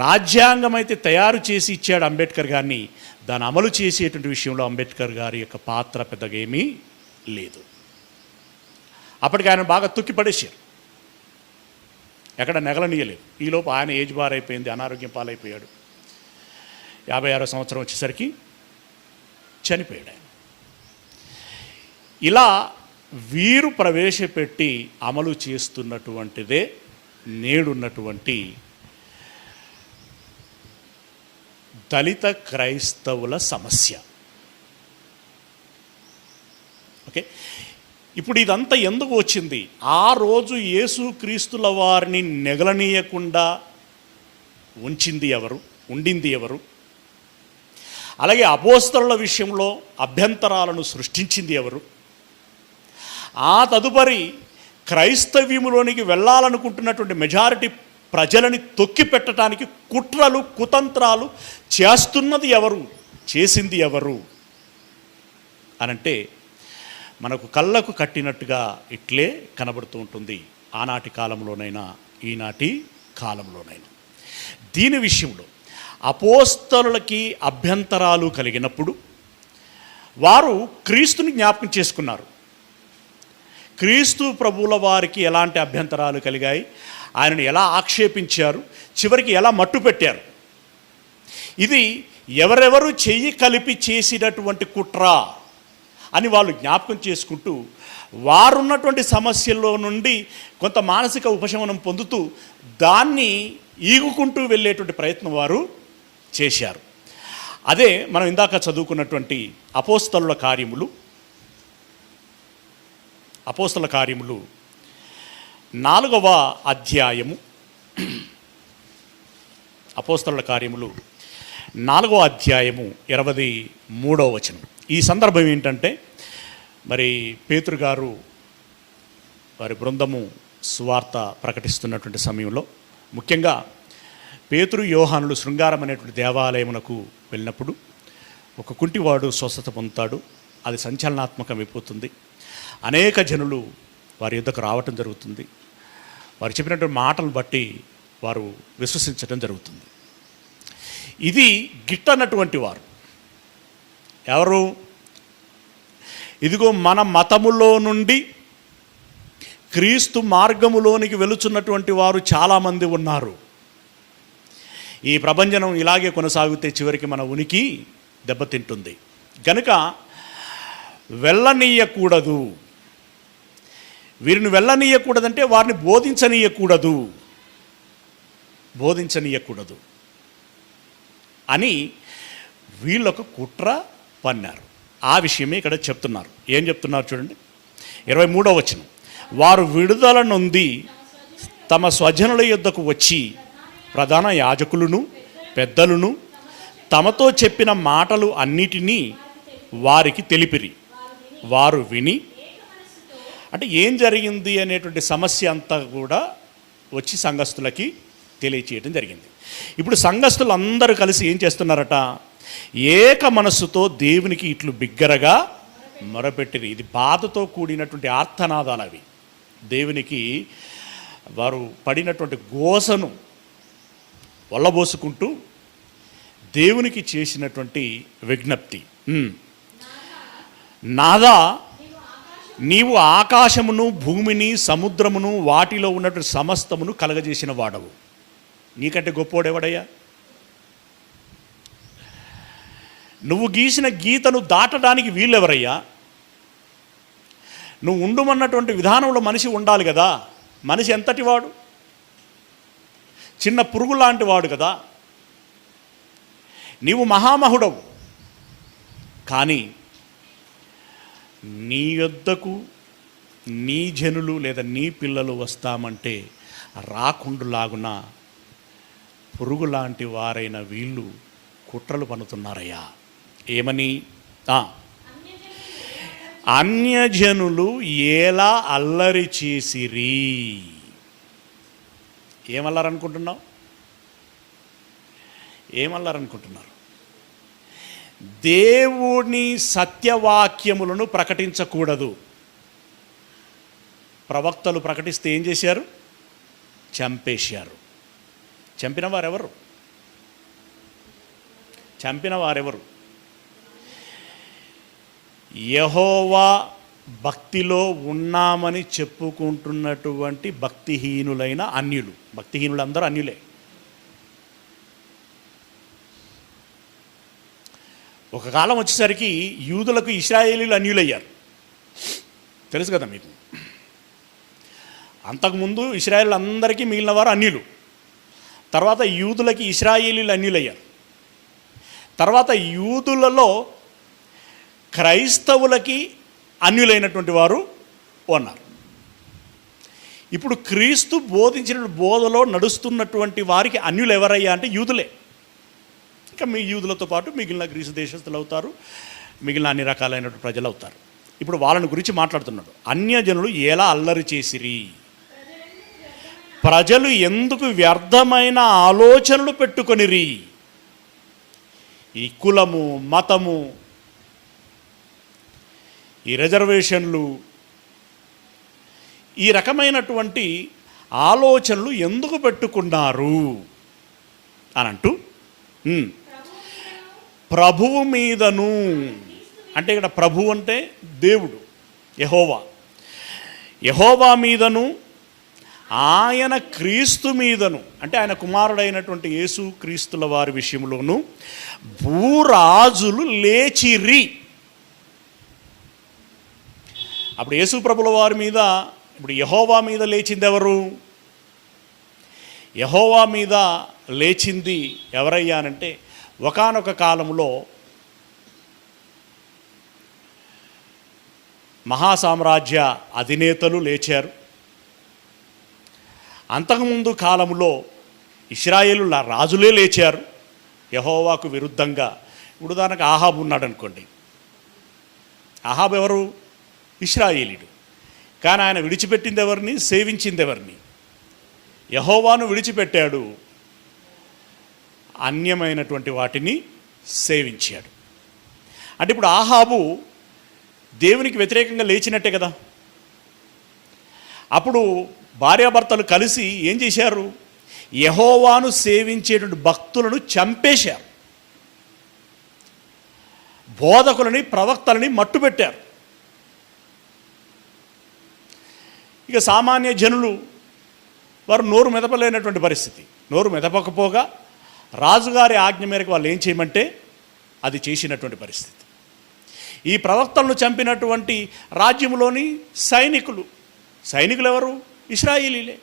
రాజ్యాంగం అయితే తయారు చేసి ఇచ్చాడు అంబేద్కర్ గారిని, దాన్ని అమలు చేసేటువంటి విషయంలో అంబేద్కర్ గారి యొక్క పాత్ర పెద్దగా ఏమీ లేదు. అప్పటికి ఆయన బాగా తొక్కిపడేశారు, ఎక్కడ నెగలనీయలేదు. ఈలోపు ఆయన ఏజ్ బార్ అయిపోయింది, అనారోగ్యం పాలైపోయాడు. 56వ సంవత్సరం వచ్చేసరికి చనిపోయాడు ఆయన. ఇలా వీరు ప్రవేశపెట్టి అమలు చేస్తున్నటువంటిదే నేడున్నటువంటి దళిత క్రైస్తవుల సమస్య. ఓకే, ఇప్పుడు ఇదంతా ఎందుకు వచ్చింది? ఆ రోజు యేసుక్రీస్తుల వారిని నెగలనీయకుండా ఉండింది ఎవరు? అలాగే అపోస్తలుల విషయంలో అభ్యంతరాలను సృష్టించింది ఎవరు? ఆ తదుపరి క్రైస్తవ్యములోనికి వెళ్ళాలనుకుంటున్నటువంటి మెజారిటీ ప్రజలని తొక్కిపెట్టడానికి కుట్రలు కుతంత్రాలు చేస్తున్నది ఎవరు, చేసింది ఎవరు అనంటే మనకు కళ్ళకు కట్టినట్టుగా ఇట్లే కనబడుతూ ఉంటుంది. ఆనాటి కాలంలోనైనా ఈనాటి కాలంలోనైనా దీని విషయంలో అపోస్తలులకి అభ్యంతరాలు కలిగినప్పుడు వారు క్రీస్తుని జ్ఞాపకం చేసుకున్నారు. క్రీస్తు ప్రభువుల వారికి ఎలాంటి అభ్యంతరాలు కలిగాయి, ఆయనను ఎలా ఆక్షేపించారు, చివరికి ఎలా మట్టు పెట్టారు. ఇది ఎవరెవరు చెయ్యి కలిపి చేసినటువంటి కుట్ర అని వాళ్ళు జ్ఞాపకం చేసుకుంటూ వారున్నటువంటి సమస్యల్లో నుండి కొంత మానసిక ఉపశమనం పొందుతూ దాన్ని ఈగుకుంటూ వెళ్ళేటువంటి ప్రయత్నం వారు చేశారు. అదే మనం ఇందాక చదువుకున్నటువంటి అపోస్తలుల కార్యములు 4వ అధ్యాయము. అపోస్తలుల కార్యములు 4వ అధ్యాయము 23వ వచనం. ఈ సందర్భం ఏంటంటే మరి పేతురు గారు వారి బృందము సువార్త ప్రకటిస్తున్నటువంటి సమయంలో, ముఖ్యంగా పేతురు యోహానులు శృంగారం అనేటువంటి దేవాలయమునకు వెళ్ళినప్పుడు ఒక కుంటివాడు స్వస్థత పొందుతాడు. అది సంచలనాత్మకం అయిపోతుంది. అనేక జనులు వారి యుద్ధకు రావటం జరుగుతుంది. వారు చెప్పినటువంటి మాటలు బట్టి వారు విశ్వసించడం జరుగుతుంది. ఇది గిట్టనటువంటి వారు ఎవరు? ఇదిగో మన మతములో నుండి క్రీస్తు మార్గములోనికి వెలుచున్నటువంటి వారు చాలామంది ఉన్నారు. ఈ ప్రభంజనం ఇలాగే కొనసాగితే చివరికి మన ఉనికి దెబ్బతింటుంది. కనుక వెళ్ళనీయకూడదు. వీరిని వెళ్ళనీయకూడదంటే వారిని బోధించనీయకూడదు అని వీళ్ళొక కుట్ర పన్నారు. ఆ విషయమే ఇక్కడ చెప్తున్నారు. ఏం చెప్తున్నారు చూడండి, 23వ వచనం. వారు విడుదల నొంది తమ స్వజనుల యొద్దకు వచ్చి ప్రధాన యాజకులను పెద్దలను తమతో చెప్పిన మాటలు అన్నిటినీ వారికి తెలిపిరి. వారు విని, అంటే ఏం జరిగింది అనేటువంటి సమస్య అంతా కూడా వచ్చి సంఘస్థులకి తెలియచేయడం జరిగింది. ఇప్పుడు సంఘస్థులు అందరూ కలిసి ఏం చేస్తున్నారట? ఏక మనస్సుతో దేవునికి ఇట్లు బిగ్గరగా మొరపెట్టిరి. ఇది బాధతో కూడినటువంటి ఆర్తనాదాలు అవి. దేవునికి వారు పడినటువంటి గోసను వల్లబోసుకుంటూ దేవునికి చేసినటువంటి విజ్ఞప్తి. నాదా, నీవు ఆకాశమును భూమిని సముద్రమును వాటిలో ఉన్నటువంటి సమస్తమును కలగజేసిన వాడవు. నీకంటే గొప్పోడెవడయ్యా? నువ్వు గీసిన గీతను దాటడానికి వీళ్ళెవరయ్యా? నువ్వు ఉండుమన్నటువంటి విధానంలో మనిషి ఉండాలి కదా. మనిషి ఎంతటి వాడు? చిన్న పురుగు లాంటి వాడు కదా. నీవు మహామహుడవు, కానీ నీ యొద్దకు నీ జనులు లేదా నీ పిల్లలు వస్తామంటే రాకుండులాగున పురుగు లాంటి వారైన వీళ్ళు కుట్రలు పన్నుతున్నారయ్యా. ఏమని? అన్యజనులు ఎలా అల్లరి చేసిరి. ఏమల్లారనుకుంటున్నావు? ఏమల్లారనుకుంటున్నారు? దేవుని సత్యవాక్యములను ప్రకటించకూడదు. ప్రవక్తలు ప్రకటిస్తే ఏం చేశారు? చంపేశారు. చంపిన వారెవరు? యెహోవా భక్తిలో ఉన్నామని చెప్పుకుంటున్నటువంటి భక్తిహీనులైన అన్యులు. భక్తిహీనులందరూ అన్యులే. ఒక కాలం వచ్చేసరికి యూదులకు ఇశ్రాయేలీలు అన్యులయ్యారు. తెలుసు కదా మీకు. అంతకుముందు ఇశ్రాయేలు అందరికీ మిగిలిన వారు అన్యులు. తర్వాత యూదులకి ఇశ్రాయేలీలు అన్యులయ్యారు. తర్వాత యూదులలో క్రైస్తవులకి అన్యులైనటువంటి వారు ఉన్నారు. ఇప్పుడు క్రీస్తు బోధించిన బోధలో నడుస్తున్నటువంటి వారికి అన్యులు ఎవరయ్యా అంటే యూదులే. ఇంకా మీ యూదులతో పాటు మిగిలిన గ్రీసు దేశస్తులు అవుతారు, మిగిలిన అన్ని రకాలైనటువంటి ప్రజలు అవుతారు. ఇప్పుడు వాళ్ళని గురించి మాట్లాడుతున్నాడు. అన్యజనులు ఎలా అల్లరి చేసిరి. ప్రజలు ఎందుకు వ్యర్థమైన ఆలోచనలు పెట్టుకొనిరి. ఈ కులము, మతము, ఈ రిజర్వేషన్లు, ఈ రకమైనటువంటి ఆలోచనలు ఎందుకు పెట్టుకున్నారు అని అంటూ ప్రభువు మీదను, అంటే ఇక్కడ ప్రభువు అంటే దేవుడు, యెహోవా మీదను, ఆయన క్రీస్తు మీదను, అంటే ఆయన కుమారుడైనటువంటి యేసు క్రీస్తుల వారి విషయంలోనూ భూరాజులు లేచిరి. అప్పుడు యేసు ప్రభుల వారి మీద, ఇప్పుడు యెహోవా మీద లేచింది ఎవరు? యెహోవా మీద లేచింది ఎవరయ్యానంటే, ఒకానొక కాలంలో మహాసామ్రాజ్య అధినేతలు లేచారు. అంతకుముందు కాలంలో ఇశ్రాయేలుల రాజులే లేచారు యెహోవాకు విరుద్ధంగా. ఇప్పుడు దానికి ఆహాబు ఉన్నాడు అనుకోండి. ఆహాబు ఎవరు? ఇశ్రాయేలీయుడు. కానీ ఆయన విడిచిపెట్టింది ఎవరిని? సేవించింది ఎవరిని? యెహోవాను విడిచిపెట్టాడు, అన్యమైనటువంటి వాటిని సేవించాడు. అంటే ఇప్పుడు ఆహాబు దేవునికి వ్యతిరేకంగా లేచినట్టే కదా. అప్పుడు భార్యాభర్తలు కలిసి ఏం చేశారు? యెహోవాను సేవించేటువంటి భక్తులను చంపేశారు, బోధకులని ప్రవక్తలని మట్టుపెట్టారు. ఇక సామాన్య జనులు వారు నోరు మెదపలేనటువంటి పరిస్థితి. నోరు మెదపకపోగా రాజుగారి ఆజ్ఞ మేరకు వాళ్ళు ఏం చేయమంటే అది చేసినటువంటి పరిస్థితి. ఈ ప్రవక్తలను చంపినటువంటి రాజ్యంలోని సైనికులు ఎవరు? ఇశ్రాయేలీలే.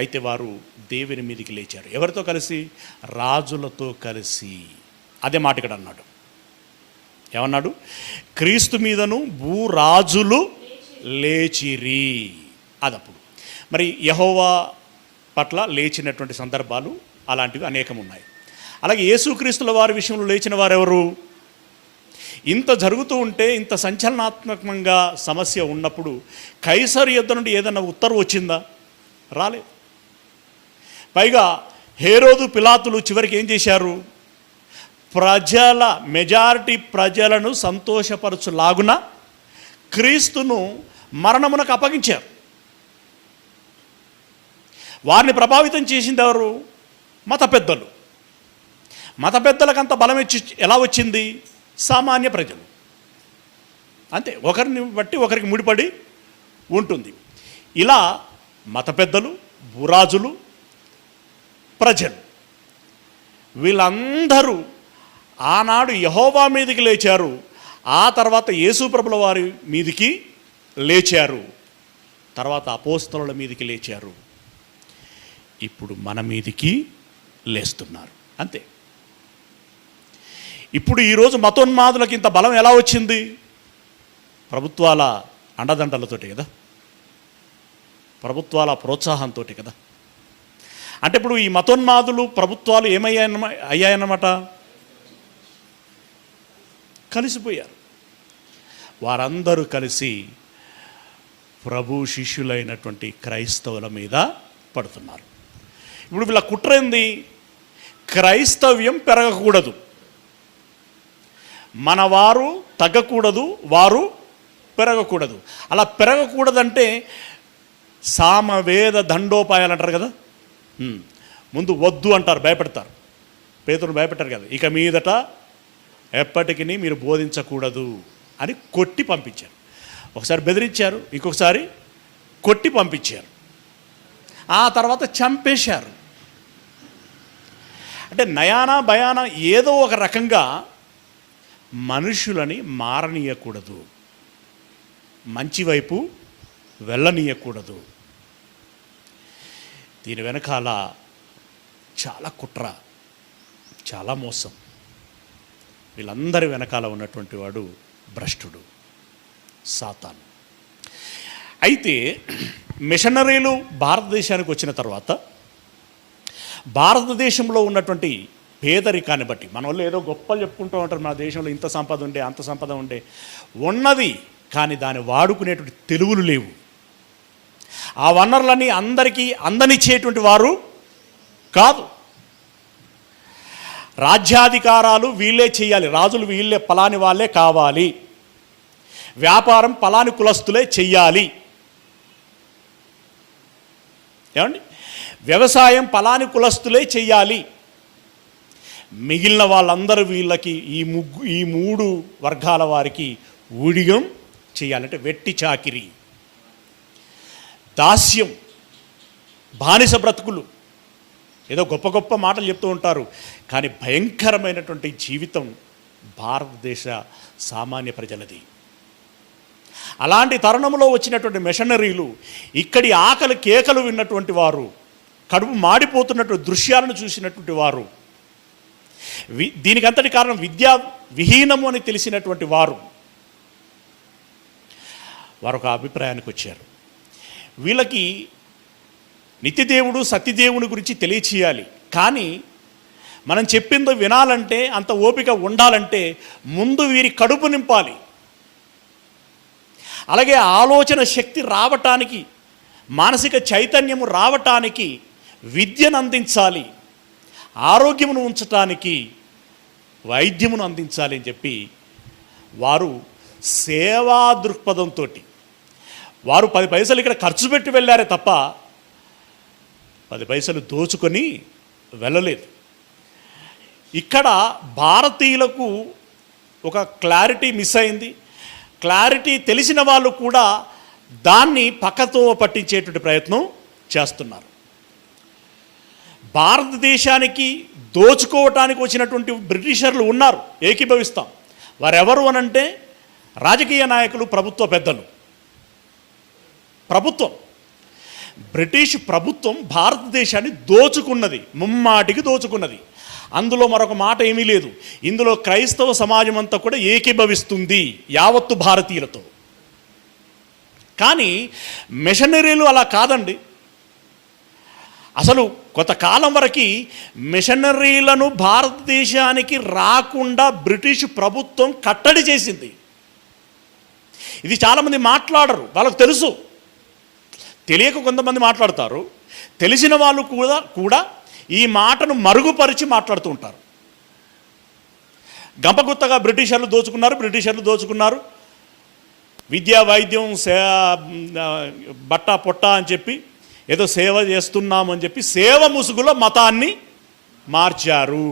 అయితే వారు దేవుని మీదికి లేచారు. ఎవరితో కలిసి? రాజులతో కలిసి. అదే మాట ఇక్కడ అన్నాడు. ఏమన్నాడు? క్రీస్తు మీదను భూరాజులు లేచిరి. అదప్పుడు మరి యెహోవా పట్ల లేచినటువంటి సందర్భాలు అలాంటివి అనేకం ఉన్నాయి. అలాగే యేసుక్రీస్తుల వారి విషయంలో లేచిన వారెవరు? ఇంత జరుగుతూ ఉంటే, ఇంత సంచలనాత్మకంగా సమస్య ఉన్నప్పుడు కైసరు యుద్ధ నుండి ఏదైనా ఉత్తర్వు వచ్చిందా? రాలేదు. పైగా హేరోదు పిలాతులు చివరికి ఏం చేశారు? మెజారిటీ ప్రజలను సంతోషపరచులాగున క్రీస్తును మరణమునకు అప్పగించారు. వారిని ప్రభావితం చేసింది ఎవరు? మత పెద్దలు. మత పెద్దలకు అంత బలం ఎలా వచ్చింది? సామాన్య ప్రజలు. అంతే, ఒకరిని బట్టి ఒకరికి ముడిపడి ఉంటుంది. ఇలా మత పెద్దలు, భూరాజులు, ప్రజలు వీళ్ళందరూ ఆనాడు యెహోవా మీదికి లేచారు. ఆ తర్వాత యేసుప్రభుల వారి మీదికి లేచారు. తర్వాత అపోస్తలుల మీదికి లేచారు. ఇప్పుడు మన మీదికి లేస్తున్నారు. అంతే. ఇప్పుడు ఈరోజు మతోన్మాదులకు ఇంత బలం ఎలా వచ్చింది? ప్రభుత్వాల అండదండలతోటి కదా, ప్రభుత్వాల ప్రోత్సాహంతో కదా. అంటే ఇప్పుడు ఈ మతోన్మాదులు ప్రభుత్వాలు అయ్యాయన్నమాట, కలిసిపోయారు. వారందరూ కలిసి ప్రభు శిష్యులైనటువంటి క్రైస్తవుల మీద పడుతున్నారు. ఇప్పుడు వీళ్ళ కుట్ర ఏంది? క్రైస్తవ్యం పెరగకూడదు, మన వారు తగ్గకూడదు, వారు పెరగకూడదు. అలా పెరగకూడదంటే సామవేద దండోపాయాలు అంటారు కదా. ముందు వద్దు అంటారు, భయపెడతారు. పేతురుని భయపెట్టారు కదా, ఇక మీదట ఎప్పటికీ మీరు బోధించకూడదు అని కొట్టి పంపించారు. ఒకసారి బెదిరించారు, ఇంకొకసారి కొట్టి పంపించారు, ఆ తర్వాత చంపేశారు. అంటే నయానా భయానా ఏదో ఒక రకంగా మనుషులని మారనీయకూడదు, మంచి వైపు వెళ్ళనీయకూడదు. దీని వెనకాల చాలా కుట్ర, చాలా మోసం. వీళ్ళందరి వెనకాల ఉన్నటువంటి వాడు భ్రష్టుడు, సాతాను. అయితే మిషనరీలు భారతదేశానికి వచ్చిన తర్వాత భారతదేశంలో ఉన్నటువంటి పేదరికాన్ని బట్టి, మన వాళ్ళు ఏదో గొప్పలు చెప్పుకుంటూ ఉంటారు, మన దేశంలో ఇంత సంపద ఉండే, అంత సంపద ఉండే, ఉన్నది కానీ దాన్ని వాడుకునేటువంటి తెలివులు లేవు. ఆ వనరులన్నీ అందరికీ అందనిచ్చేటువంటి వారు కాదు. రాజ్యాధికారాలు వీళ్ళే చేయాలి, రాజులు వీళ్ళే, పలాని వాళ్ళే కావాలి, వ్యాపారం పలాని కులస్తులే చెయ్యాలి, ఏమండి, వ్యవసాయం పలాని కులస్తులే చెయ్యాలి, మిగిలిన వాళ్ళందరూ వీళ్ళకి ఈ మూడు వర్గాల వారికి ఊడిగం చేయాలంటే వెట్టి చాకిరి, దాస్యం, బానిస బ్రతుకులు. ఏదో గొప్ప గొప్ప మాటలు చెప్తూ ఉంటారు, కానీ భయంకరమైనటువంటి జీవితం భారతదేశ సామాన్య ప్రజలది. అలాంటి తరుణంలో వచ్చినటువంటి మిషనరీలు ఇక్కడి ఆకలి కేకలు విన్నటువంటి వారు, కడుపు మాడిపోతున్నటువంటి దృశ్యాలను చూసినటువంటి వారు, దీనికంతటి కారణం విద్యా విహీనము అని తెలిసినటువంటి వారు ఒక అభిప్రాయానికి వచ్చారు. వీళ్ళకి నిత్యదేవుడు సత్యదేవుని గురించి తెలియచేయాలి, కానీ మనం చెప్పిందో వినాలంటే, అంత ఓపిక ఉండాలంటే ముందు వీరి కడుపు నింపాలి. అలాగే ఆలోచన శక్తి రావటానికి, మానసిక చైతన్యము రావటానికి విద్యను అందించాలి, ఆరోగ్యమును ఉంచటానికి వైద్యమును అందించాలి అని చెప్పి వారు సేవా దృక్పథంతో వారు 10 పైసలు ఇక్కడ ఖర్చు పెట్టి వెళ్ళారే తప్ప 10 పైసలు దోచుకొని వెళ్ళలేదు. ఇక్కడ భారతీయులకు ఒక క్లారిటీ మిస్ అయింది. క్లారిటీ తెలిసిన వాళ్ళు కూడా దాన్ని పక్కతో పట్టించేటువంటి ప్రయత్నం చేస్తున్నారు. భారతదేశానికి దోచుకోవటానికి వచ్చినటువంటి బ్రిటిషర్లు ఉన్నారు, ఏకీభవిస్తాం. వారెవరు అనంటే రాజకీయ నాయకులు, ప్రభుత్వ పెద్దలు. ప్రభుత్వం, బ్రిటిష్ ప్రభుత్వం భారతదేశాన్ని దోచుకున్నది, ముమ్మాటికి దోచుకున్నది. అందులో మరొక మాట ఏమీ లేదు. ఇందులో క్రైస్తవ సమాజం అంతా కూడా ఏకీభవిస్తుంది యావత్తు భారతీయులతో. కానీ మిషనరీలు అలా కాదండి. అసలు కొంతకాలం వరకు మిషనరీలను భారతదేశానికి రాకుండా బ్రిటిష్ ప్రభుత్వం కట్టడి చేసింది. ఇది చాలామంది మాట్లాడరు, వాళ్ళకు తెలుసు. తెలియక కొంతమంది మాట్లాడతారు, తెలిసిన వాళ్ళు కూడా ఈ మాటను మరుగుపరిచి మాట్లాడుతూ ఉంటారు. గంపగుత్తగా బ్రిటిషర్లు దోచుకున్నారు, విద్యా వైద్యం బట్టా పొట్ట అని చెప్పి ఏదో సేవ చేస్తున్నామని చెప్పి సేవ ముసుగులో మతాన్ని మార్చారు.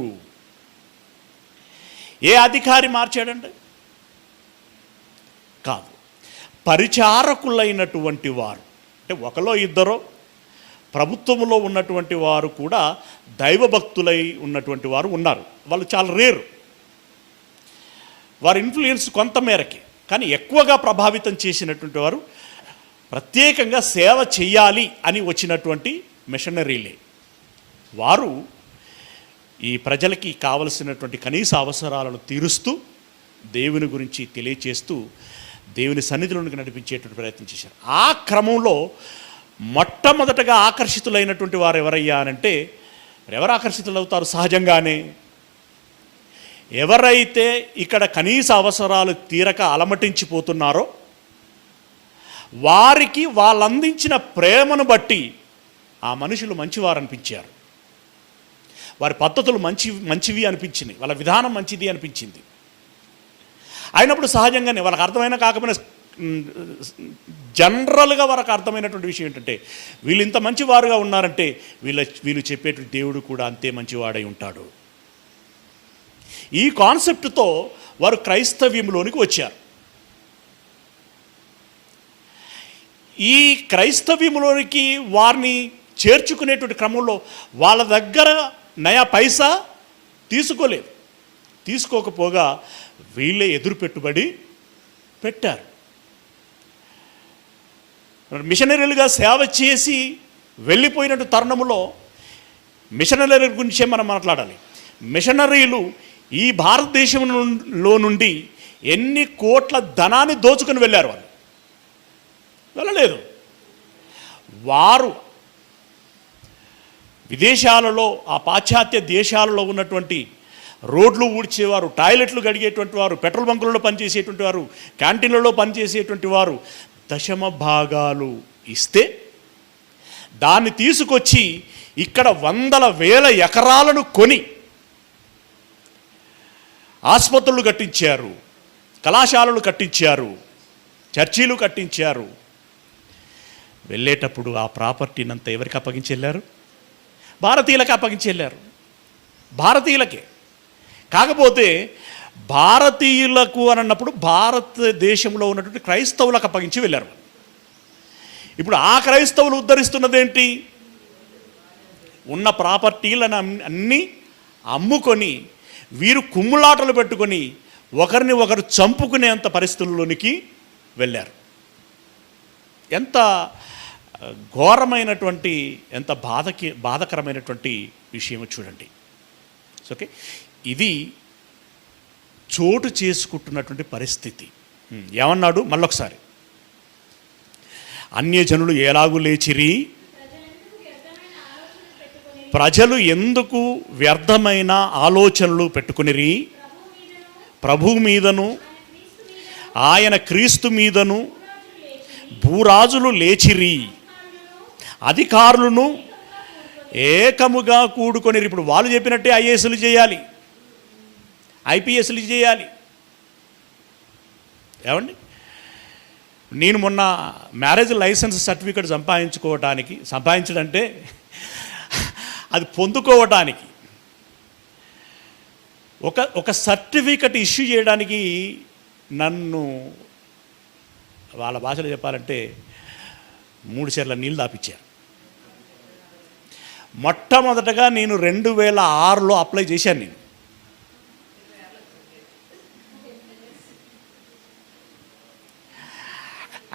ఏ అధికారి మార్చాడండి? కాదు, పరిచారకులైనటువంటి వారు, అంటే ఒకలో ఇద్దరో ప్రభుత్వంలో ఉన్నటువంటి వారు కూడా దైవభక్తులై ఉన్నటువంటి వారు ఉన్నారు. వాళ్ళు చాలా రేరు. వారి ఇన్ఫ్లుయెన్స్ కొంత మేరకి, కానీ ఎక్కువగా ప్రభావితం చేసినటువంటి వారు ప్రత్యేకంగా సేవ చెయ్యాలి అని వచ్చినటువంటి మిషనరీలే. వారు ఈ ప్రజలకి కావలసినటువంటి కనీస అవసరాలను తీరుస్తూ, దేవుని గురించి తెలియచేస్తూ, దేవుని సన్నిధిలోనికి నడిపించేటువంటి ప్రయత్నం చేశారు. ఆ క్రమంలో మొట్టమొదటగా ఆకర్షితులైనటువంటి వారు ఎవరయ్యా అనంటే, ఎవరు ఆకర్షితులు అవుతారు? సహజంగానే ఎవరైతే ఇక్కడ కనీస అవసరాలు తీరక అలమటించిపోతున్నారో వారికి వాళ్ళు అందించిన ప్రేమను బట్టి ఆ మనుషులు మంచివారు అనిపించారు. వారి పద్ధతులు మంచివి అనిపించినాయి, వాళ్ళ విధానం మంచిది అనిపించింది. అయినప్పుడు సహజంగానే వాళ్ళకి అర్థమైనా కాకపోయినా జనరల్గా వారికి అర్థమైనటువంటి విషయం ఏంటంటే, వీళ్ళు ఇంత మంచివారుగా ఉన్నారంటే వీళ్ళు చెప్పేటువంటి దేవుడు కూడా అంతే మంచివాడై ఉంటాడు. ఈ కాన్సెప్ట్తో వారు క్రైస్తవ్యంలోనికి వచ్చారు. ఈ క్రైస్తవ్యంలోనికి వారిని చేర్చుకునేటువంటి క్రమంలో వాళ్ళ దగ్గర నయా పైసా తీసుకోకపోగా వీళ్ళే ఎదురు పెట్టుబడి పెట్టారు. మిషనరీలుగా సేవ చేసి వెళ్ళిపోయినట్టు తరుణంలో మిషనరీల గురించే మనం మాట్లాడాలి. మిషనరీలు ఈ భారతదేశంలో నుండి ఎన్ని కోట్ల ధనాన్ని దోచుకుని వెళ్ళారు? వాళ్ళు వెళ్ళలేదు. వారు విదేశాలలో, ఆ పాశ్చాత్య దేశాలలో ఉన్నటువంటి రోడ్లు ఊడ్చేవారు, టాయిలెట్లు గడిగేటువంటి వారు, పెట్రోల్ బంకులలో పనిచేసేటువంటి వారు, క్యాంటీన్లలో పనిచేసేటువంటి వారు 10% ఇస్తే దాన్ని తీసుకొచ్చి ఇక్కడ 100,000 ఎకరాలను కొని ఆసుపత్రులు కట్టించారు, కళాశాలలు కట్టించారు, చర్చీలు కట్టించారు. వెళ్ళేటప్పుడు ఆ ప్రాపర్టీని అంతా ఎవరికి అప్పగించి వెళ్ళారు? భారతీయులకి అప్పగించి వెళ్ళారు, భారతీయులకే. కాకపోతే భారతీయులకు అని అన్నప్పుడు భారతదేశంలో ఉన్నటువంటి క్రైస్తవులకు అప్పగించి వెళ్ళారు. ఇప్పుడు ఆ క్రైస్తవులు ఉద్ధరిస్తున్నదేంటి? ఉన్న ప్రాపర్టీలను అన్నీ అమ్ముకొని వీరు కుమ్ములాటలు పెట్టుకొని ఒకరిని ఒకరు చంపుకునేంత పరిస్థితుల్లోనికి వెళ్ళారు. ఎంత ఘోరమైనటువంటి, ఎంత బాధకరమైనటువంటి విషయం చూడండి. ఓకే, ఇది చోటు చేసుకుంటున్నటువంటి పరిస్థితి. ఏమన్నాడు మళ్ళొకసారి? అన్యజనులు ఎలాగూ లేచిరి, ప్రజలు ఎందుకు వ్యర్థమైన ఆలోచనలు పెట్టుకునిరి, ప్రభు మీదను ఆయన క్రీస్తు మీదను భూరాజులు లేచిరి, అధికారులను ఏకముగా కూడుకొనిరి. ఇప్పుడు వాళ్ళు చెప్పినట్టే ఐఏఎస్లు చేయాలి, ఐపీఎస్లు చేయాలి. ఏమండి? నేను మొన్న మ్యారేజ్ లైసెన్స్ సర్టిఫికేట్ సంపాదించడంటే అది పొందుకోవడానికి ఒక సర్టిఫికెట్ ఇష్యూ చేయడానికి నన్ను వాళ్ళ భాషలో చెప్పాలంటే 3 చెర్ల నీళ్ళు దాపిచ్చారు. మొట్టమొదటగా నేను 2006లో అప్లై చేశాను. నేను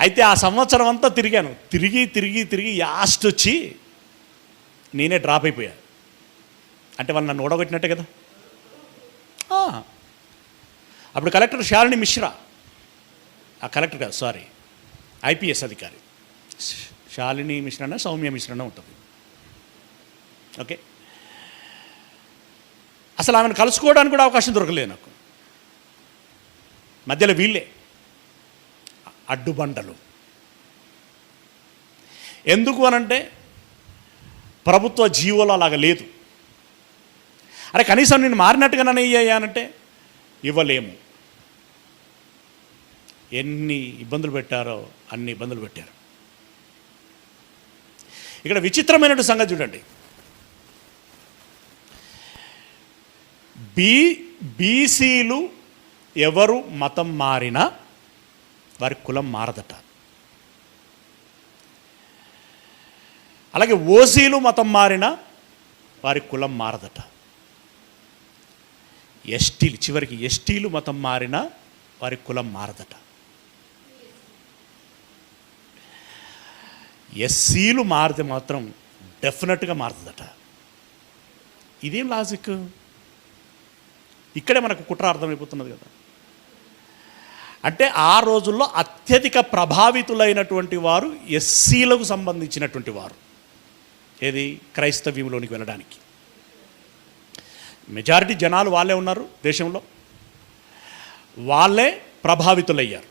అయితే ఆ సంవత్సరం అంతా తిరిగాను. తిరిగి యాస్ట్ వచ్చి నేనే డ్రాప్ అయిపోయాను. అంటే వాళ్ళు నన్ను ఓడగొట్టినట్టే కదా. అప్పుడు కలెక్టర్ శాలిని మిశ్రా, కలెక్టర్ కాదు సారీ, ఐపీఎస్ అధికారి శాలిని మిశ్రా, సౌమ్య మిశ్రా ఉంటుంది. ఓకే, అసలు ఆమెను కలుసుకోవడానికి కూడా అవకాశం దొరకలేదు నాకు. మధ్యలో వీళ్ళే అడ్డుబండలు. ఎందుకు అనంటే ప్రభుత్వ జీవోలో అలాగ లేదు. అరే కనీసం నేను మారినట్టుగా నన్ను అయ్యానంటే ఇవ్వలేము. ఎన్ని ఇబ్బందులు పెట్టారో అన్ని ఇబ్బందులు పెట్టారు. ఇక్కడ విచిత్రమైనటువంటి సంగతి చూడండి. బీసీలు ఎవరు మతం మారినా వారి కులం మారదట. అలాగే ఓసీలు మతం మారినా వారి కులం మారదట. చివరికి ఎస్టీలు మతం మారినా వారి కులం మారదట. ఎస్సీలు మారితే మాత్రం డెఫినెట్గా మారుతుందట. ఇదేం లాజిక్? ఇక్కడే మనకు కుట్ర అర్థమైపోతున్నది కదా. అంటే ఆ రోజుల్లో అత్యధిక ప్రభావితులైనటువంటి వారు ఎస్సీలకు సంబంధించినటువంటి వారు. ఏది? క్రైస్తవ్యంలోనికి వెళ్ళడానికి మెజారిటీ జనాలు వాళ్ళే ఉన్నారు దేశంలో, వాళ్ళే ప్రభావితులయ్యారు.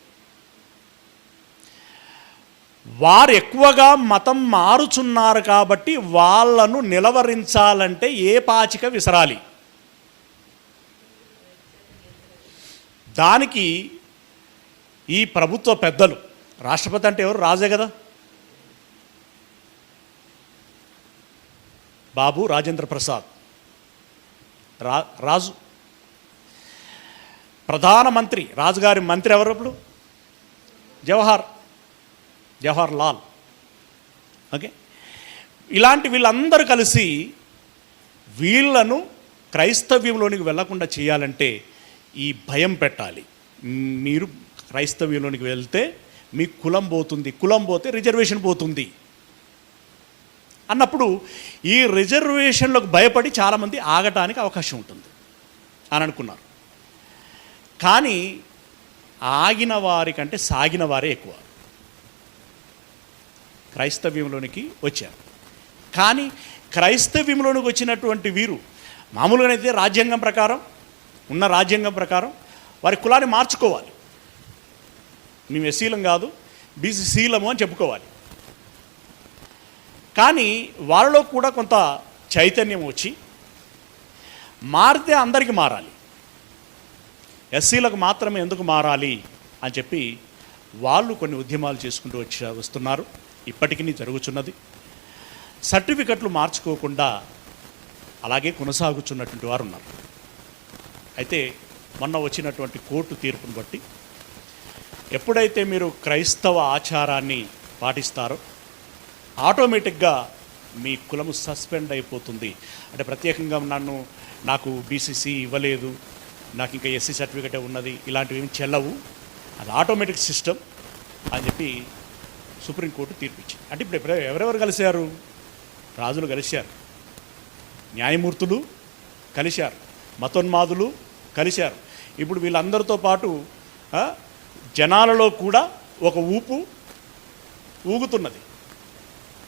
వారు ఎక్కువగా మతం మారుచున్నారు కాబట్టి వాళ్ళను నిలవరించాలంటే ఏ పాచిక విసరాలి? దానికి ఈ ప్రభుత్వ పెద్దలు, రాష్ట్రపతి అంటే ఎవరు? రాజే కదా, బాబు రాజేంద్ర ప్రసాద్ రాజు. ప్రధానమంత్రి రాజుగారి మంత్రి ఎవరు అప్పుడు? జవహర్ లాల్. ఓకే, ఇలాంటి వీళ్ళందరూ కలిసి వీళ్ళను క్రైస్తవ్యంలోనికి వెళ్లకుండా చేయాలంటే ఈ భయం పెట్టాలి. మీరు క్రైస్తవ్యంలోనికి వెళ్తే మీ కులం పోతుంది, కులం పోతే రిజర్వేషన్ పోతుంది అన్నప్పుడు ఈ రిజర్వేషన్లకు భయపడి చాలామంది ఆగటానికి అవకాశం ఉంటుంది అని అనుకున్నారు. కానీ ఆగిన వారికంటే సాగిన వారే ఎక్కువ క్రైస్తవ్యంలోనికి వచ్చారు. కానీ క్రైస్తవ్యంలోనికి వచ్చినటువంటి వీరు మామూలుగానైతే రాజ్యాంగం ప్రకారం వారి కులాన్ని మార్చుకోవాలి. మేము ఎస్సీలం కాదు బీసీలము అని చెప్పుకోవాలి. కానీ వాళ్ళలో కూడా కొంత చైతన్యం వచ్చి మారితే అందరికీ మారాలి, ఎస్సీలకు మాత్రమే ఎందుకు మారాలి అని చెప్పి వాళ్ళు కొన్ని ఉద్యమాలు చేసుకుంటూ వస్తున్నారు. ఇప్పటికీ జరుగుతున్నది. సర్టిఫికెట్లు మార్చుకోకుండా అలాగే కొనసాగుతున్నటువంటి వారు ఉన్నారు. అయితే మొన్న వచ్చినటువంటి కోర్టు తీర్పును బట్టి ఎప్పుడైతే మీరు క్రైస్తవ ఆచారాన్ని పాటిస్తారో ఆటోమేటిక్గా మీ కులము సస్పెండ్ అయిపోతుంది. అంటే ప్రత్యేకంగా నాకు బీసీసీ ఇవ్వలేదు, నాకు ఇంకా ఎస్సీ సర్టిఫికేటే ఉన్నది, ఇలాంటివి ఏమి చెల్లవు, అది ఆటోమేటిక్ సిస్టమ్ అని చెప్పి సుప్రీంకోర్టు తీర్పిచ్చింది. అంటే ఇప్పుడు ఎవరెవరు కలిశారు? రాజులు కలిశారు, న్యాయమూర్తులు కలిశారు, మతోన్మాదులు కలిశారు. ఇప్పుడు వీళ్ళందరితో పాటు జనాలలో కూడా ఒక ఊపు ఊగుతున్నది.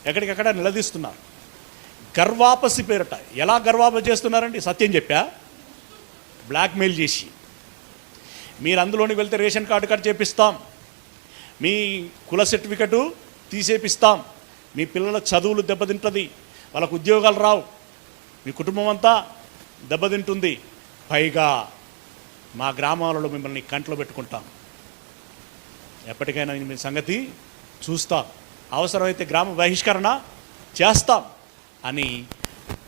ఎక్కడికక్కడ నిలదీస్తున్నారు. గర్వాపసి పేరట. ఎలా గర్వాపసి చేస్తున్నారండి? సత్యం చెప్పా, బ్లాక్మెయిల్ చేసి మీరు అందులోనికి వెళ్తే రేషన్ కార్డు కట్ చేపిస్తాం, మీ కుల సర్టిఫికెటు తీసేపిస్తాం, మీ పిల్లల చదువులు దెబ్బతింటుంది, వాళ్ళకు ఉద్యోగాలు రావు, మీ కుటుంబం అంతా దెబ్బతింటుంది, పైగా మా గ్రామాలలో మిమ్మల్ని కంట్లో పెట్టుకుంటాం. ఎప్పటికైనా మీ సంగతి చూస్తాం, అవసరమైతే గ్రామ బహిష్కరణ చేస్తాం అని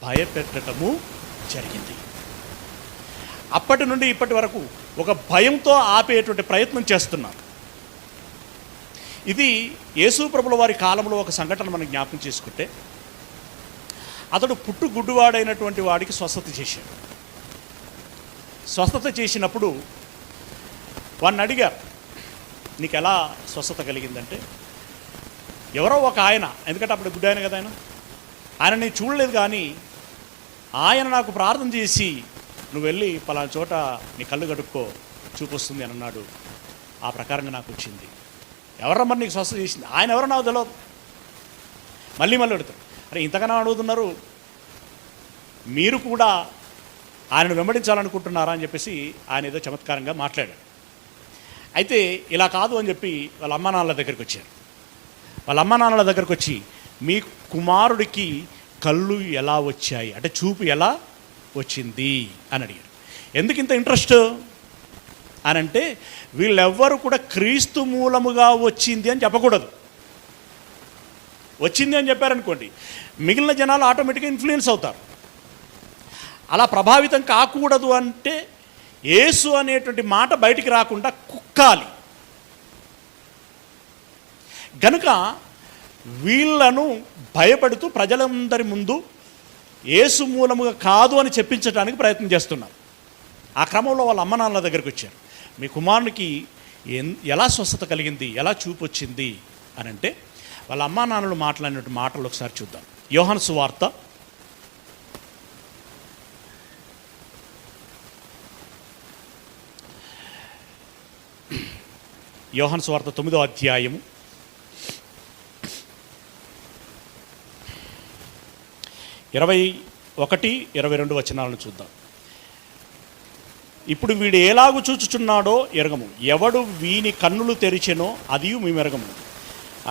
భయపెట్టడము జరిగింది. అప్పటి నుండి ఇప్పటి వరకు ఒక భయంతో ఆపేటువంటి ప్రయత్నం చేస్తున్నారు. ఇది యేసు ప్రభుల వారి కాలంలో ఒక సంఘటన మనం జ్ఞాపకం చేసుకుంటే, అతడు పుట్టుగుడ్డువాడైనటువంటి వాడికి స్వస్థత చేశాడు. స్వస్థత చేసినప్పుడు వాడిని అడిగారు, నీకు ఎలా స్వస్థత కలిగిందంటే, ఎవరో ఒక ఆయన, ఎందుకంటే అప్పుడు గుడ్డ ఆయన కదా ఆయన నేను చూడలేదు, కానీ ఆయన నాకు ప్రార్థన చేసి నువ్వు వెళ్ళి పలానా చోట నీ కళ్ళు కడుక్కో చూపు వస్తుంది అని అన్నాడు. ఆ ప్రకారంగా నాకు వచ్చింది. ఎవరో మరి నీకు స్వస్థత చేసింది? ఆయన ఎవరో నాకు తెలియదు. మళ్ళీ అడుగుతారు, అరే ఇంతకన్నా అడుగుతున్నారు, మీరు కూడా ఆయనను వెంబడించాలనుకుంటున్నారా అని చెప్పేసి ఆయన ఏదో చమత్కారంగా మాట్లాడాడు. అయితే ఇలా కాదు అని చెప్పి వాళ్ళ అమ్మా నాన్నల దగ్గరికి వచ్చారు. వాళ్ళ అమ్మా నాన్నల దగ్గరికి వచ్చి, మీ కుమారుడికి కళ్ళు ఎలా వచ్చాయి అంటే చూపు ఎలా వచ్చింది అని అడిగారు. ఎందుకు ఇంత ఇంట్రెస్ట్ అని అంటే, వీళ్ళెవ్వరూ కూడా క్రీస్తు మూలముగా వచ్చింది అని చెప్పకూడదు. వచ్చింది అని చెప్పారనుకోండి, మిగిలిన జనాలు ఆటోమేటిక్గా ఇన్ఫ్లుయెన్స్ అవుతారు. అలా ప్రభావితం కాకూడదు అంటే యేసు అనేటువంటి మాట బయటికి రాకుండా కుక్కాలి. గనుక వీళ్ళను భయపడుతూ ప్రజలందరి ముందు యేసు మూలముగా కాదు అని చెప్పించడానికి ప్రయత్నం చేస్తున్నారు. ఆ క్రమంలో వాళ్ళ అమ్మ నాన్నల దగ్గరికి వచ్చారు. మీ కుమారునికి ఎలా స్వస్థత కలిగింది, ఎలా చూపు వచ్చింది అని అంటే, వాళ్ళ అమ్మా నాన్నలు మాట్లాడినటువంటి మాటలు ఒకసారి చూద్దాం. యోహాను సువార్త 9వ అధ్యాయము 21-22 వచనాలను చూద్దాం. ఇప్పుడు వీడు ఎలాగు చూచుచున్నాడో ఎరగము, ఎవడు వీని కన్నులు తెరిచెనో అది మేము ఎరగము.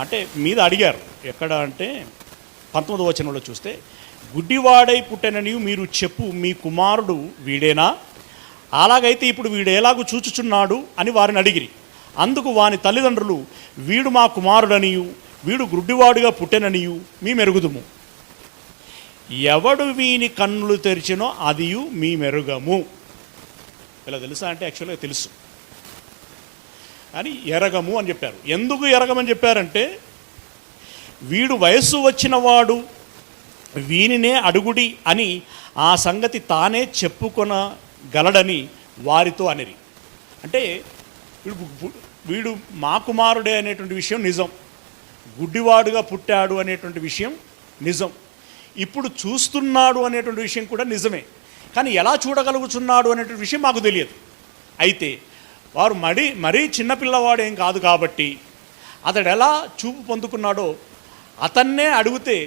అంటే మీద అడిగారు ఎక్కడ అంటే 19వ వచనంలో చూస్తే, గుడ్డివాడై పుట్టెనని మీరు చెప్పు మీ కుమారుడు వీడేనా? అలాగైతే ఇప్పుడు వీడు ఎలాగూ చూచుచున్నాడు అని వారిని అడిగిరి. అందుకు వాని తల్లిదండ్రులు, వీడు మా కుమారుడనియు వీడు గుడ్డివాడుగా పుట్టెననియు మేమెరుగుదుము. ఎవడు వీని కన్నులు తెరిచినో అదియు మేమెరుగము. ఇలా తెలుసా అంటే యాక్చువల్గా తెలుసు, కానీ ఎరగము అని చెప్పారు. ఎందుకు ఎరగమని చెప్పారంటే, వీడు వయస్సు వచ్చిన వాడు, వీనినే అడుగుడి అని ఆ సంగతి తానే చెప్పుకొనగలడని వారితో అనిరి. అంటే వీడు మా కుమారుడే అనేటువంటి విషయం నిజం, గుడ్డివాడుగా పుట్టాడు అనేటువంటి విషయం నిజం, ఇప్పుడు చూస్తున్నాడు అనేటువంటి విషయం కూడా నిజమే. కానీ ఎలా చూడగలుగుతున్నాడు అనేటువంటి విషయం మాకు తెలియదు. అయితే వారు మరీ చిన్నపిల్లవాడేం కాదు కాబట్టి అతడు ఎలా చూపు పొందుకున్నాడో అతన్నే అడిగితే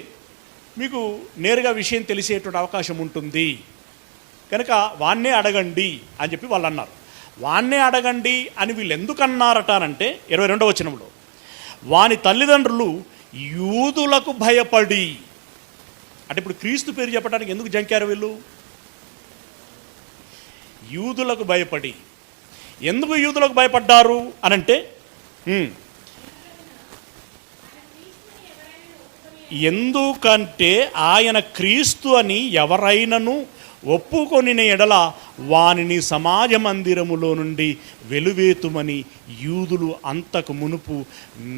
మీకు నేరుగా విషయం తెలిసేటువంటి అవకాశం ఉంటుంది. కనుక వాన్నే అడగండి అని చెప్పి వాళ్ళు అన్నారు. వాన్నే అడగండి అని వీళ్ళు ఎందుకన్నారటానంటే 22వ వచనంలో, వాని తల్లిదండ్రులు యూదులకు భయపడి. అంటే ఇప్పుడు క్రీస్తు పేరు చెప్పడానికి ఎందుకు జంకారు వీళ్ళు? యూదులకు భయపడి. ఎందుకు యూదులకు భయపడ్డారు అనంటే, ఎందుకంటే ఆయన క్రీస్తు అని ఎవరైనను ఒప్పుకొనిన ఎడల వానిని సమాజ మందిరములో నుండి వెలువేతుమని యూదులు అంతకు మునుపు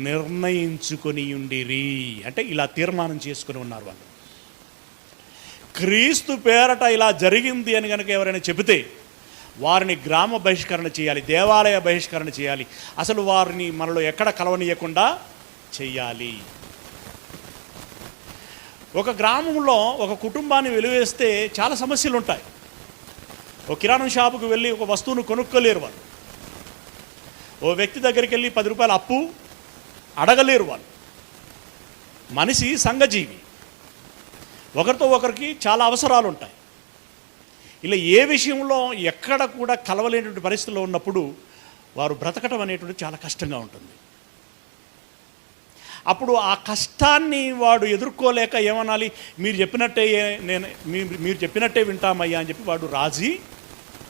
నిర్ణయించుకొని ఉండిరి. అంటే ఇలా తీర్మానం చేసుకుని ఉన్నారు వాళ్ళు. క్రీస్తు పేరట ఇలా జరిగింది అని కనుక ఎవరైనా చెబితే వారిని గ్రామ బహిష్కరణ చేయాలి, దేవాలయ బహిష్కరణ చేయాలి, అసలు వారిని మనలో ఎక్కడ కలవనీయకుండా చెయ్యాలి. ఒక గ్రామంలో ఒక కుటుంబాన్ని వెలివేస్తే చాలా సమస్యలు ఉంటాయి. ఒక కిరాణం షాపుకు వెళ్ళి ఒక వస్తువును కొనుక్కోలేరు వాళ్ళు. ఓ వ్యక్తి దగ్గరికి వెళ్ళి 10 రూపాయలు అప్పు అడగలేరు వాళ్ళు. మనిషి సంఘజీవి, ఒకరితో ఒకరికి చాలా అవసరాలు ఉంటాయి. ఇలా ఏ విషయంలో ఎక్కడ కూడా కలవలేనటువంటి పరిస్థితుల్లో ఉన్నప్పుడు వారు బ్రతకటం అనేటువంటి చాలా కష్టంగా ఉంటుంది. అప్పుడు ఆ కష్టాన్ని వాడు ఎదుర్కోలేక ఏమనాలి, మీరు చెప్పినట్టే వింటామయ్యా అని చెప్పి వాడు రాజీ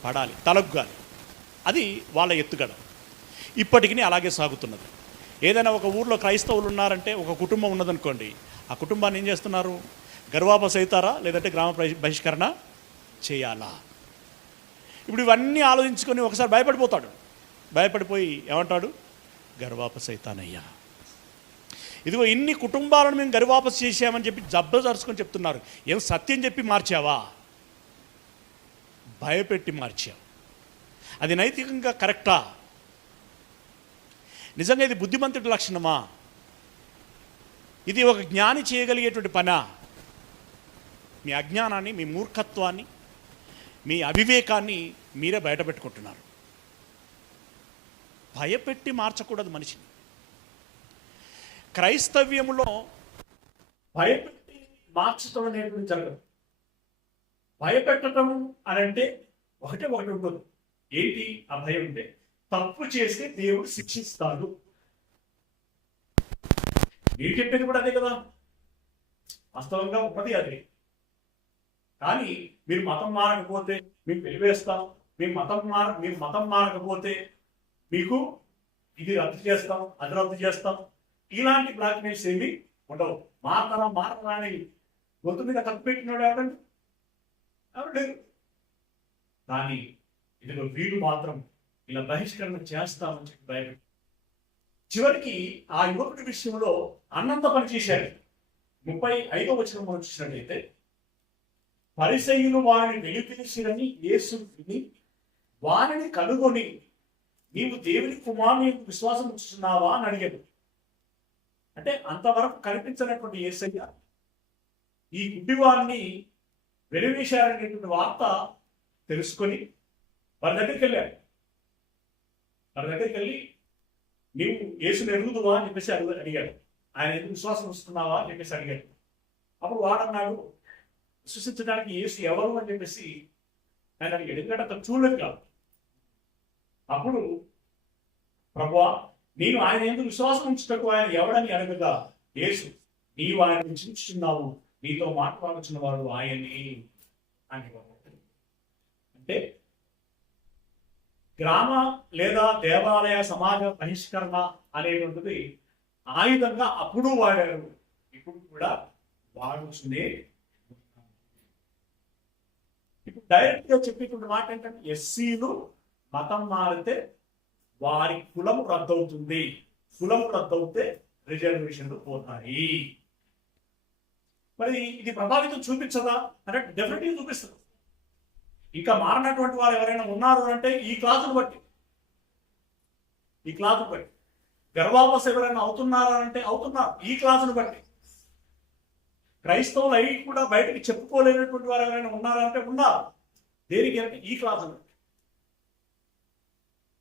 పడాలి, తలగ్గాలి. అది వాళ్ళ ఎత్తుగడ. ఇప్పటికీ అలాగే సాగుతున్నది. ఏదైనా ఒక ఊర్లో క్రైస్తవులు ఉన్నారంటే, ఒక కుటుంబం ఉన్నదనుకోండి, ఆ కుటుంబాన్ని ఏం చేస్తున్నారు? గర్వాపస్ అవుతారా, లేదంటే గ్రామ బహిష్కరణ చేయాలా? ఇప్పుడు ఇవన్నీ ఆలోచించుకొని ఒకసారి భయపడిపోతాడు. భయపడిపోయి ఏమంటాడు? గర్వాపస్ అవుతానయ్యా. ఇదిగో ఇన్ని కుటుంబాలను మేము గర్వాపస్ చేసామని చెప్పి జబ్బదరుచుకొని చెప్తున్నారు. ఏం సత్యం చెప్పి మార్చావా? భయపెట్టి మార్చావు. అది నైతికంగా కరెక్టా? నిజంగా ఇది బుద్ధిమంతుడి లక్షణమా? ఇది ఒక జ్ఞాని చేయగలిగేటువంటి పనా? మీ అజ్ఞానాన్ని, మీ మూర్ఖత్వాన్ని, మీ అవివేకాన్ని మీరే బయటపెట్టుకుంటున్నారు. భయపెట్టి మార్చకూడదు మనిషిని. క్రైస్తవ్యములో భయపెట్టి మార్చడం అనేటువంటి జరగదు. భయపెట్టడం అని అంటే ఒకటి ఉంటుంది. ఏంటి ఆ భయం? అంటే తప్పు చేస్తే దేవుడు శిక్షిస్తాడు. మీరు చెప్పేది కూడా అదే కదా, వాస్తవంగా ఉన్నది అదే. కానీ మీరు మతం మారకపోతే మీకు వెలివేస్తాం, మీరు మతం మారకపోతే మీకు ఇది రద్దు చేస్తాం, అది రద్దు చేస్తాం, ఇలాంటి బ్లాక్మెయిల్స్ ఏమి ఉండవు. మారతరా అని గొంతు మీద తప్పు పెట్టినాడు ఎవరండి? ఎవరు లేరు. కానీ ఇదిగో వీళ్ళు మాత్రం ఇలా బహిష్కరణ చేస్తామని చెప్పి భయపెట్టి చివరికి ఆ యువకుడి విషయంలో అన్నంత పని చేశారు. 35వ వచనం మనం చూసినట్లయితే, పరిసయ్యులు వారిని వెలిపిలిసిరని యేసు విని వారిని కనుగొని, నీవు దేవుని కుమారుని విశ్వాసం ఉంచుతున్నావా అని అడిగాడు. అంటే అంతవరకు కనిపించినటువంటి యేసయ్య ఈ గుడ్డివారిని వెలివేశారనేటువంటి వార్త తెలుసుకొని వారి దగ్గరికి వెళ్ళాడు. వారి దగ్గరికి వెళ్ళి, నీవు యేసుని ఎరుగుదువా అని చెప్పేసి అడిగాడు. ఆయన ఎందుకు విశ్వాసం వస్తున్నావా అని చెప్పేసి అడిగాడు. అప్పుడు వాడన్నాడు, విశ్వసించడానికి యేసు ఎవరు అని చెప్పేసి ఆయన అడిగాడు. ఎందుకంటే అతను చూడలేదు కాదు. అప్పుడు ప్రభువా, నేను ఆయన ఎందుకు విశ్వాసం ఉంచుటకు ఆయన ఎవడని అడగగా, యేసు, నీవు ఆయన చించుచున్నావు, నీతో మాట్లాడుచున్న వాడు ఆయన్ని అనేవాడు. అంటే గ్రామ లేదా దేవాలయ సమాజ బహిష్కరణ అనేటువంటిది ఆయుధంగా అప్పుడు వాడారు, ఇప్పుడు కూడా వాడుచునే. ఇప్పుడు డైరెక్ట్ గా చెప్పేటువంటి మాట ఏంటంటే, ఎస్సీలు మతం మారితే వారి కులము రద్దవుతుంది, కులము రద్దవుతే రిజర్వేషన్లు పోతాయి. మరి ఇది ప్రభావితం చూపించదా అంటే డెఫినెట్గా చూపిస్తుంది. ఇంకా మారినటువంటి వారు ఎవరైనా ఉన్నారు అంటే ఈ క్లాసును బట్టి గర్వాపస్ ఎవరైనా అవుతున్నారా అంటే అవుతున్నారు ఈ క్లాసును బట్టి. క్రైస్తవులు అవి కూడా బయటకు చెప్పుకోలేనటువంటి వారు ఎవరైనా ఉన్నారా అంటే ఉన్నారు. దేనికి అంటే ఈ క్లాసును బట్టి.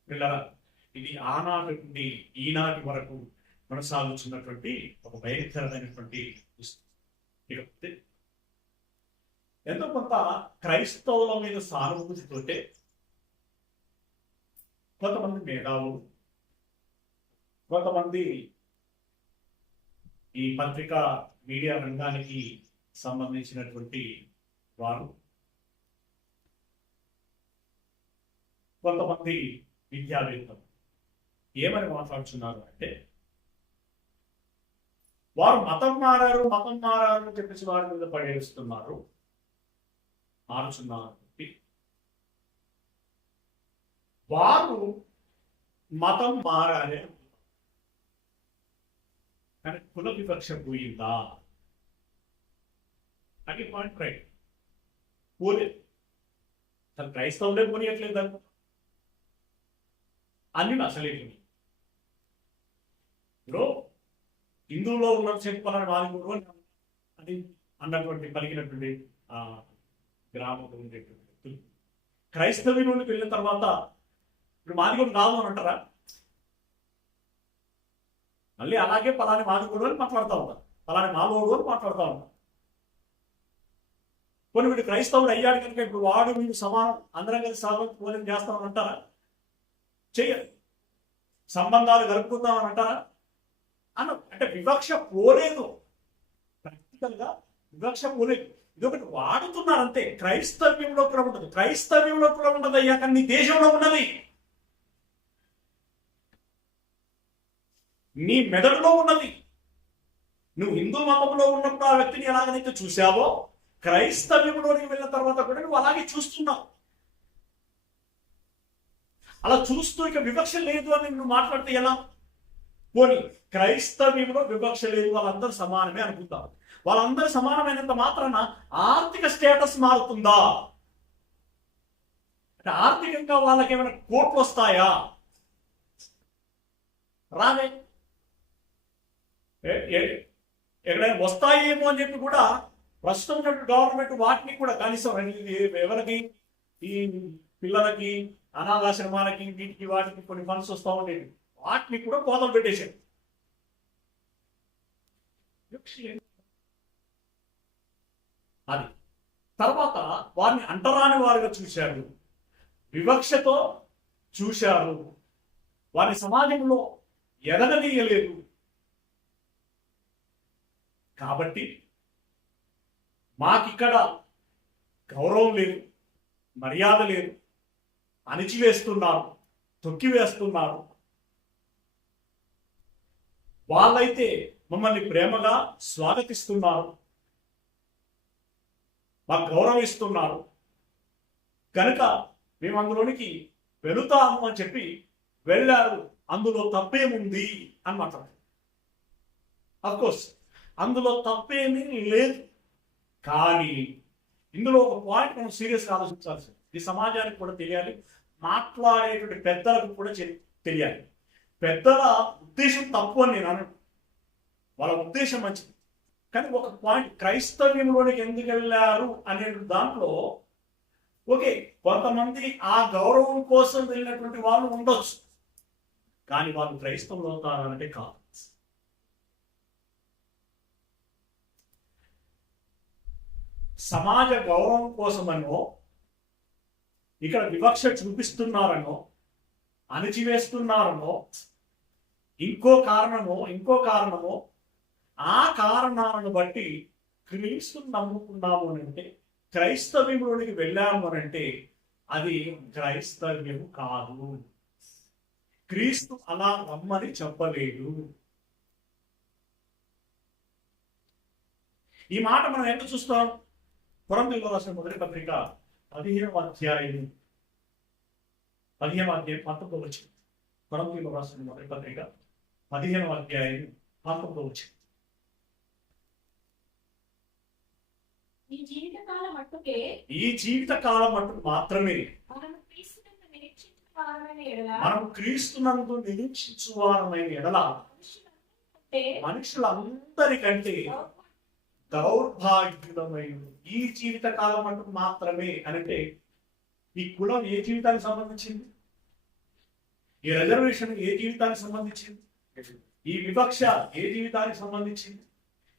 పిల్లరా, ఇది ఆనాటి నుండి ఈనాటి వరకు కొనసాగుతున్నటువంటి ఒక భయంకరమైనటువంటి ఇకపోతే ఎంతో కొంత క్రైస్తవుల మీద సానుభూతితోటే కొంతమంది మేధావులు, కొంతమంది ఈ పత్రికా మీడియా రంగానికి సంబంధించినటువంటి వారు, కొంతమంది విద్యావేత్తలు ఏమని మాట్లాడుతున్నారు అంటే, వారు మతం మారారు అని చెప్పేసి వారి మీద పడేస్తున్నారు, మారుచున్నారు. వారు మతం మారాలి కానీ కుల వివక్ష పోయిందా అని పాయింట్ రైట్. పోలేదు, అసలు క్రైస్తవులే పోనీయట్లేదు అనుకో, అన్ని అసలేమి. ఇప్పుడు హిందువులో ఉన్న చెప్పాలని మాదిగూరు అని అన్నటువంటి పలికినటువంటి గ్రామంలో ఉండేటువంటి వ్యక్తులు క్రైస్తవ్యంలోకి వెళ్ళిన తర్వాత ఇప్పుడు మాదిగూరు కాదు అని అంటారా? మళ్ళీ అలాగే పలాని మాదిగూరు అని మాట్లాడుతూ ఉంటారు, పలాని మాలోడు అని మాట్లాడుతూ ఉంటారు. కొన్ని వీడు క్రైస్తవుడు అయ్యాడు కనుక ఇప్పుడు వాడు వీడు సమానం, అందరం కలిసి భోజనం చేస్తామని అంటారా? చెయ్యరు. సంబంధాలు గడుపుకుందామని అంటారా? అంటే వివక్ష పోలేదు, ప్రాక్టికల్గా వివక్ష పోలేదు. ఇదొకటి వాడుతున్నారంతే. క్రైస్తవ్యంలో కూడా ఉండదు, క్రైస్తవ్యంలో కూడా ఉండదు అయ్యా, కానీ నీ దేశంలో ఉన్నది. నీ మెదడులో ఉన్నది. నువ్వు హిందూ మతంలో ఉన్నప్పుడు ఆ వ్యక్తిని ఎలాగైతే చూసావో, క్రైస్తవ్యంలోనికి వెళ్ళిన తర్వాత కూడా నువ్వు అలాగే చూస్తున్నావు. అలా చూస్తూ ఇక వివక్ష లేదు అని నువ్వు మాట్లాడితే ఎలా? పోనీ క్రైస్తవ్యంలో వివక్ష లేదు, వాళ్ళందరూ సమానమే అనుకుంటారు. వాళ్ళందరూ సమానమైనంత మాత్రాన ఆర్థిక స్టేటస్ మారుతుందా? అంటే ఆర్థికంగా వాళ్ళకి ఏమైనా కోట్లు వస్తాయా? రావే. ఎక్కడైనా వస్తాయేమో అని చెప్పి కూడా ప్రస్తుతం ఉన్నటువంటి గవర్నమెంట్ వాటిని కూడా కనీసం ఎవరికి, ఈ పిల్లలకి, అనాథాశ్రమాలకి, వీటికి వాటికి కొన్ని ఫండ్స్ వస్తూ ఉండేవి, వాటిని కూడా కోతలు పెట్టేశారు. అది తర్వాత వారిని అంటరాని వారిగా చూశారు, వివక్షతో చూశారు, వారి సమాజంలో ఎదగనీయలేదు. కాబట్టి మాకిక్కడ గౌరవం లేదు, మర్యాద లేదు, అణిచివేస్తున్నారు, తొక్కివేస్తున్నారు. వాళ్ళైతే మమ్మల్ని ప్రేమగా స్వాగతిస్తున్నారు, మాకు గౌరవిస్తున్నారు, కనుక మేము అందులోనికి వెళుతాము అని చెప్పి వెళ్ళారు. అందులో తప్పేముంది అని మాట్లాడారు. అఫ్కోర్స్ అందులో తప్పేమీ లేదు. కానీ ఇందులో ఒక పాయింట్ మనం సీరియస్గా ఆలోచించాల్సి, ఈ సమాజానికి కూడా తెలియాలి, మాట్లాడేటువంటి పెద్దలకు కూడా తెలియాలి. పెద్దల ఉద్దేశం తప్పు అని నేను అనను, వాళ్ళ ఉద్దేశం మంచిది. కానీ ఒక పాయింట్, క్రైస్తవ్యంలోనికి ఎందుకు వెళ్ళారు అనే దాంట్లో ఓకే, కొంతమంది ఆ గౌరవం కోసం వెళ్ళినటువంటి వాళ్ళు ఉండొచ్చు, కానీ వాళ్ళు క్రైస్తవులు అవుతారంటే కాదు. సమాజ గౌరవం కోసమనో, ఇక్కడ వివక్ష చూపిస్తున్నారనో, అణిచివేస్తున్నారనో, ఇంకో కారణమో ఆ కారణాలను బట్టి క్రీస్తుని నమ్ముకున్నాము అనంటే, క్రైస్తవ్యంలోనికి వెళ్ళాము అనంటే అది క్రైస్తవ్యం కాదు. క్రీస్తు అలా రమ్మని చెప్పలేదు. ఈ మాట మనం ఎంత చూస్తాం? కొరింథీయులకు రాసిన మొదటి పత్రిక 15వ అధ్యాయం 19వ వచనం. కొరింథీయులకు రాసిన మొదటి పత్రిక 15వ అధ్యాయం 19వ వచనం. ఈ జీవిత కాలం మట్టుకు మాత్రమే మనం క్రీస్తునందు నిరీక్షించువారమైన ఎడల మనుషులందరికంటే దౌర్భాగ్యులమైనది. ఈ జీవిత కాలం మట్టుకు మాత్రమే అంటే ఈ కులం ఏ జీవితానికి సంబంధించింది? ఈ రిజర్వేషన్ ఏ జీవితానికి సంబంధించింది? ఈ వివక్ష ఏ జీవితానికి సంబంధించింది?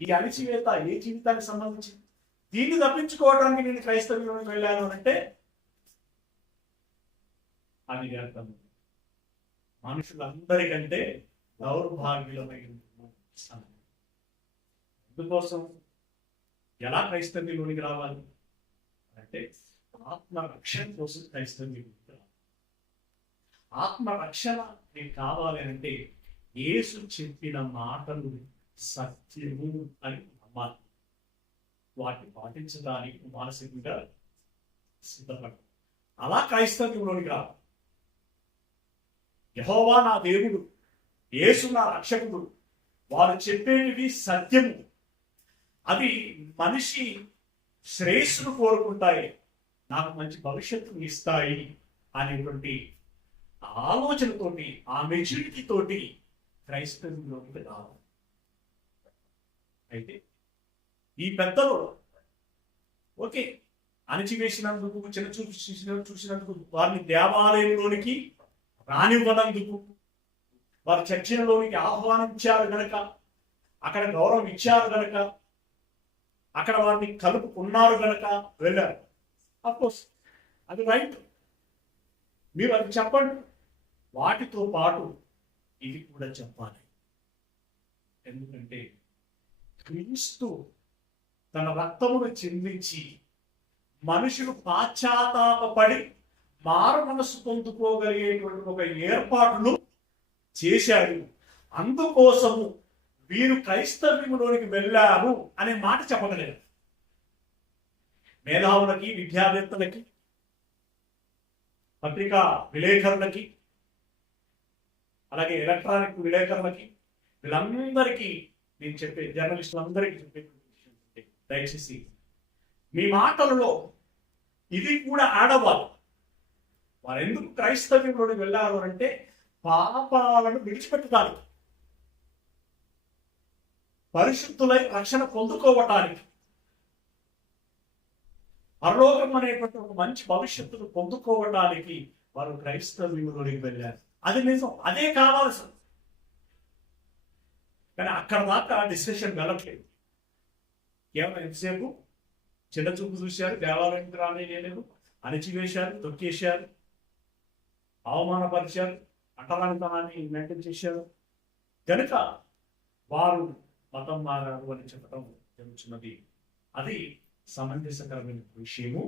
ఈ అణిచివేత ఏ జీవితానికి సంబంధించింది? దీన్ని తప్పించుకోవడానికి నేను క్రైస్తవ్యంలోకి వెళ్ళాను అంటే అది అర్థం, మనుషులందరికంటే దౌర్భాగ్యులమైన. అందుకోసం ఎలా క్రైస్తవ్యంలోనికి రావాలి అంటే ఆత్మరక్షణ కోసం క్రైస్తవ్యంలోనికి రావాలి. ఆత్మరక్షణ నీకు కావాలి అంటే యేసు చెప్పిన మాటలు సత్యము అని నమ్మాలి, వాటిని పాటించడానికి మానసికంగా సిద్ధపడాలి. అలా క్రైస్తవ్యంలోనికి రావాలి. యెహోవా నా దేవుడు, యేసు నా రక్షకుడు, వారు చెప్పేవి సత్యము, అవి మనిషి శ్రేయస్సును కోరుకుంటాయి, నాకు మంచి భవిష్యత్తును ఇస్తాయి అనేటువంటి ఆలోచనతోటి, ఆ మెచ్యూరిటీతోటి క్రైస్తవ్యంలోకి రావాలి. అయితే ఈ పెద్దలు ఓకే అణచివేసినందుకు, చిన్న చూసినందుకు, వారిని దేవాలయంలోనికి రానివ్వనందుకు, వారి చర్చలోనికి ఆహ్వానించారు గనక, అక్కడ గౌరవం ఇచ్చారు గనక, అక్కడ వారిని కలుపుకున్నారు గనక వెళ్ళారు. అఫ్కోర్స్ అది రైట్, మీరు అది చెప్పండి. వాటితో పాటు ఇది కూడా చెప్పాలి. ఎందుకంటే క్రీస్తు తన రక్తమును చిందించి మనుషులు పాశ్చాత్తాపపడి మారు మనసు పొందుకోగలిగేటువంటి ఒక ఏర్పాటును చేశాడు. అందుకోసము వీరు క్రైస్తవ్యంలోనికి వెళ్ళారు అనే మాట చెప్పగలిగారు. మేధావులకి, విద్యావేత్తలకి, పత్రికా విలేకరులకి, అలాగే ఎలక్ట్రానిక్ విలేకరులకి, వీళ్ళందరికీ నేను చెప్పే, జర్నలిస్టులందరికీ చెప్పే విషయం ఏంటంటే, దయచేసి మీ మాటలలో ఇది కూడా ఆడవాళ్ళు. వారు ఎందుకు క్రైస్తవ్యంలోకి వెళ్ళారు అంటే పాపాలను విడిచిపెట్టడానికి, పరిశుద్ధులై రక్షణ పొందుకోవటానికి, పరలోకం అనేటువంటి ఒక మంచి భవిష్యత్తును పొందుకోవడానికి వారు క్రైస్తవ్యంలోకి వెళ్ళారు. అది నిజం, అదే కావాల్సింది. కానీ అక్కడ దాకా డిస్కషన్ వెళ్ళట్లేదు. కేవలం ఎంతసేపు చిన్న చూపు చూశారు, దేవాలయానికి రాలేదు, అణిచివేశారు, తొక్కేశారు, అవమానపరిచారు, అంటరానితనాన్ని మెయింటైన్ చేశారు. కనుక వారు మతం మారారు అని చెప్పడం జరుగుతున్నది. అది సమంజసకరమైన విషయము.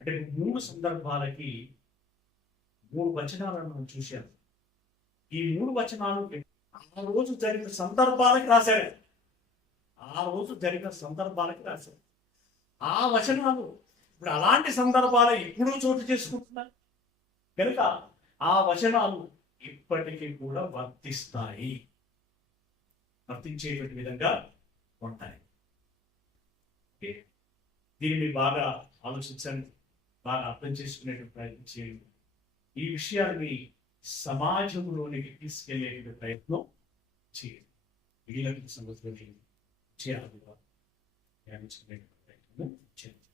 అంటే 3 సందర్భాలకి 3 వచనాలను మనం చూశాము. ఈ 3 వచనాలు ఆ రోజు జరిగిన సందర్భాలకి రాశాడు. ఆ రోజు జరిగిన సందర్భాలకి రాశాడు. ఆ వచనాలు ఇప్పుడు అలాంటి సందర్భాలు ఎప్పుడూ చోటు చేసుకుంటున్నాయి కనుక ఆ వచనాలు ఇప్పటికీ కూడా వర్తిస్తాయి, వర్తించేటువంటి విధంగా ఉంటాయి. దీనిని బాగా ఆలోచించండి, బాగా అర్థం చేసుకునేటువంటి ప్రయత్నం చేయండి. ఈ విషయాన్ని సమాజంలోనికి తీసుకెళ్లేటువంటి ప్రయత్నం చేయండి. మిగిలిన సంగతులని చేయాలి, ధ్యానించుకునేటువంటి ప్రయత్నం చేయండి.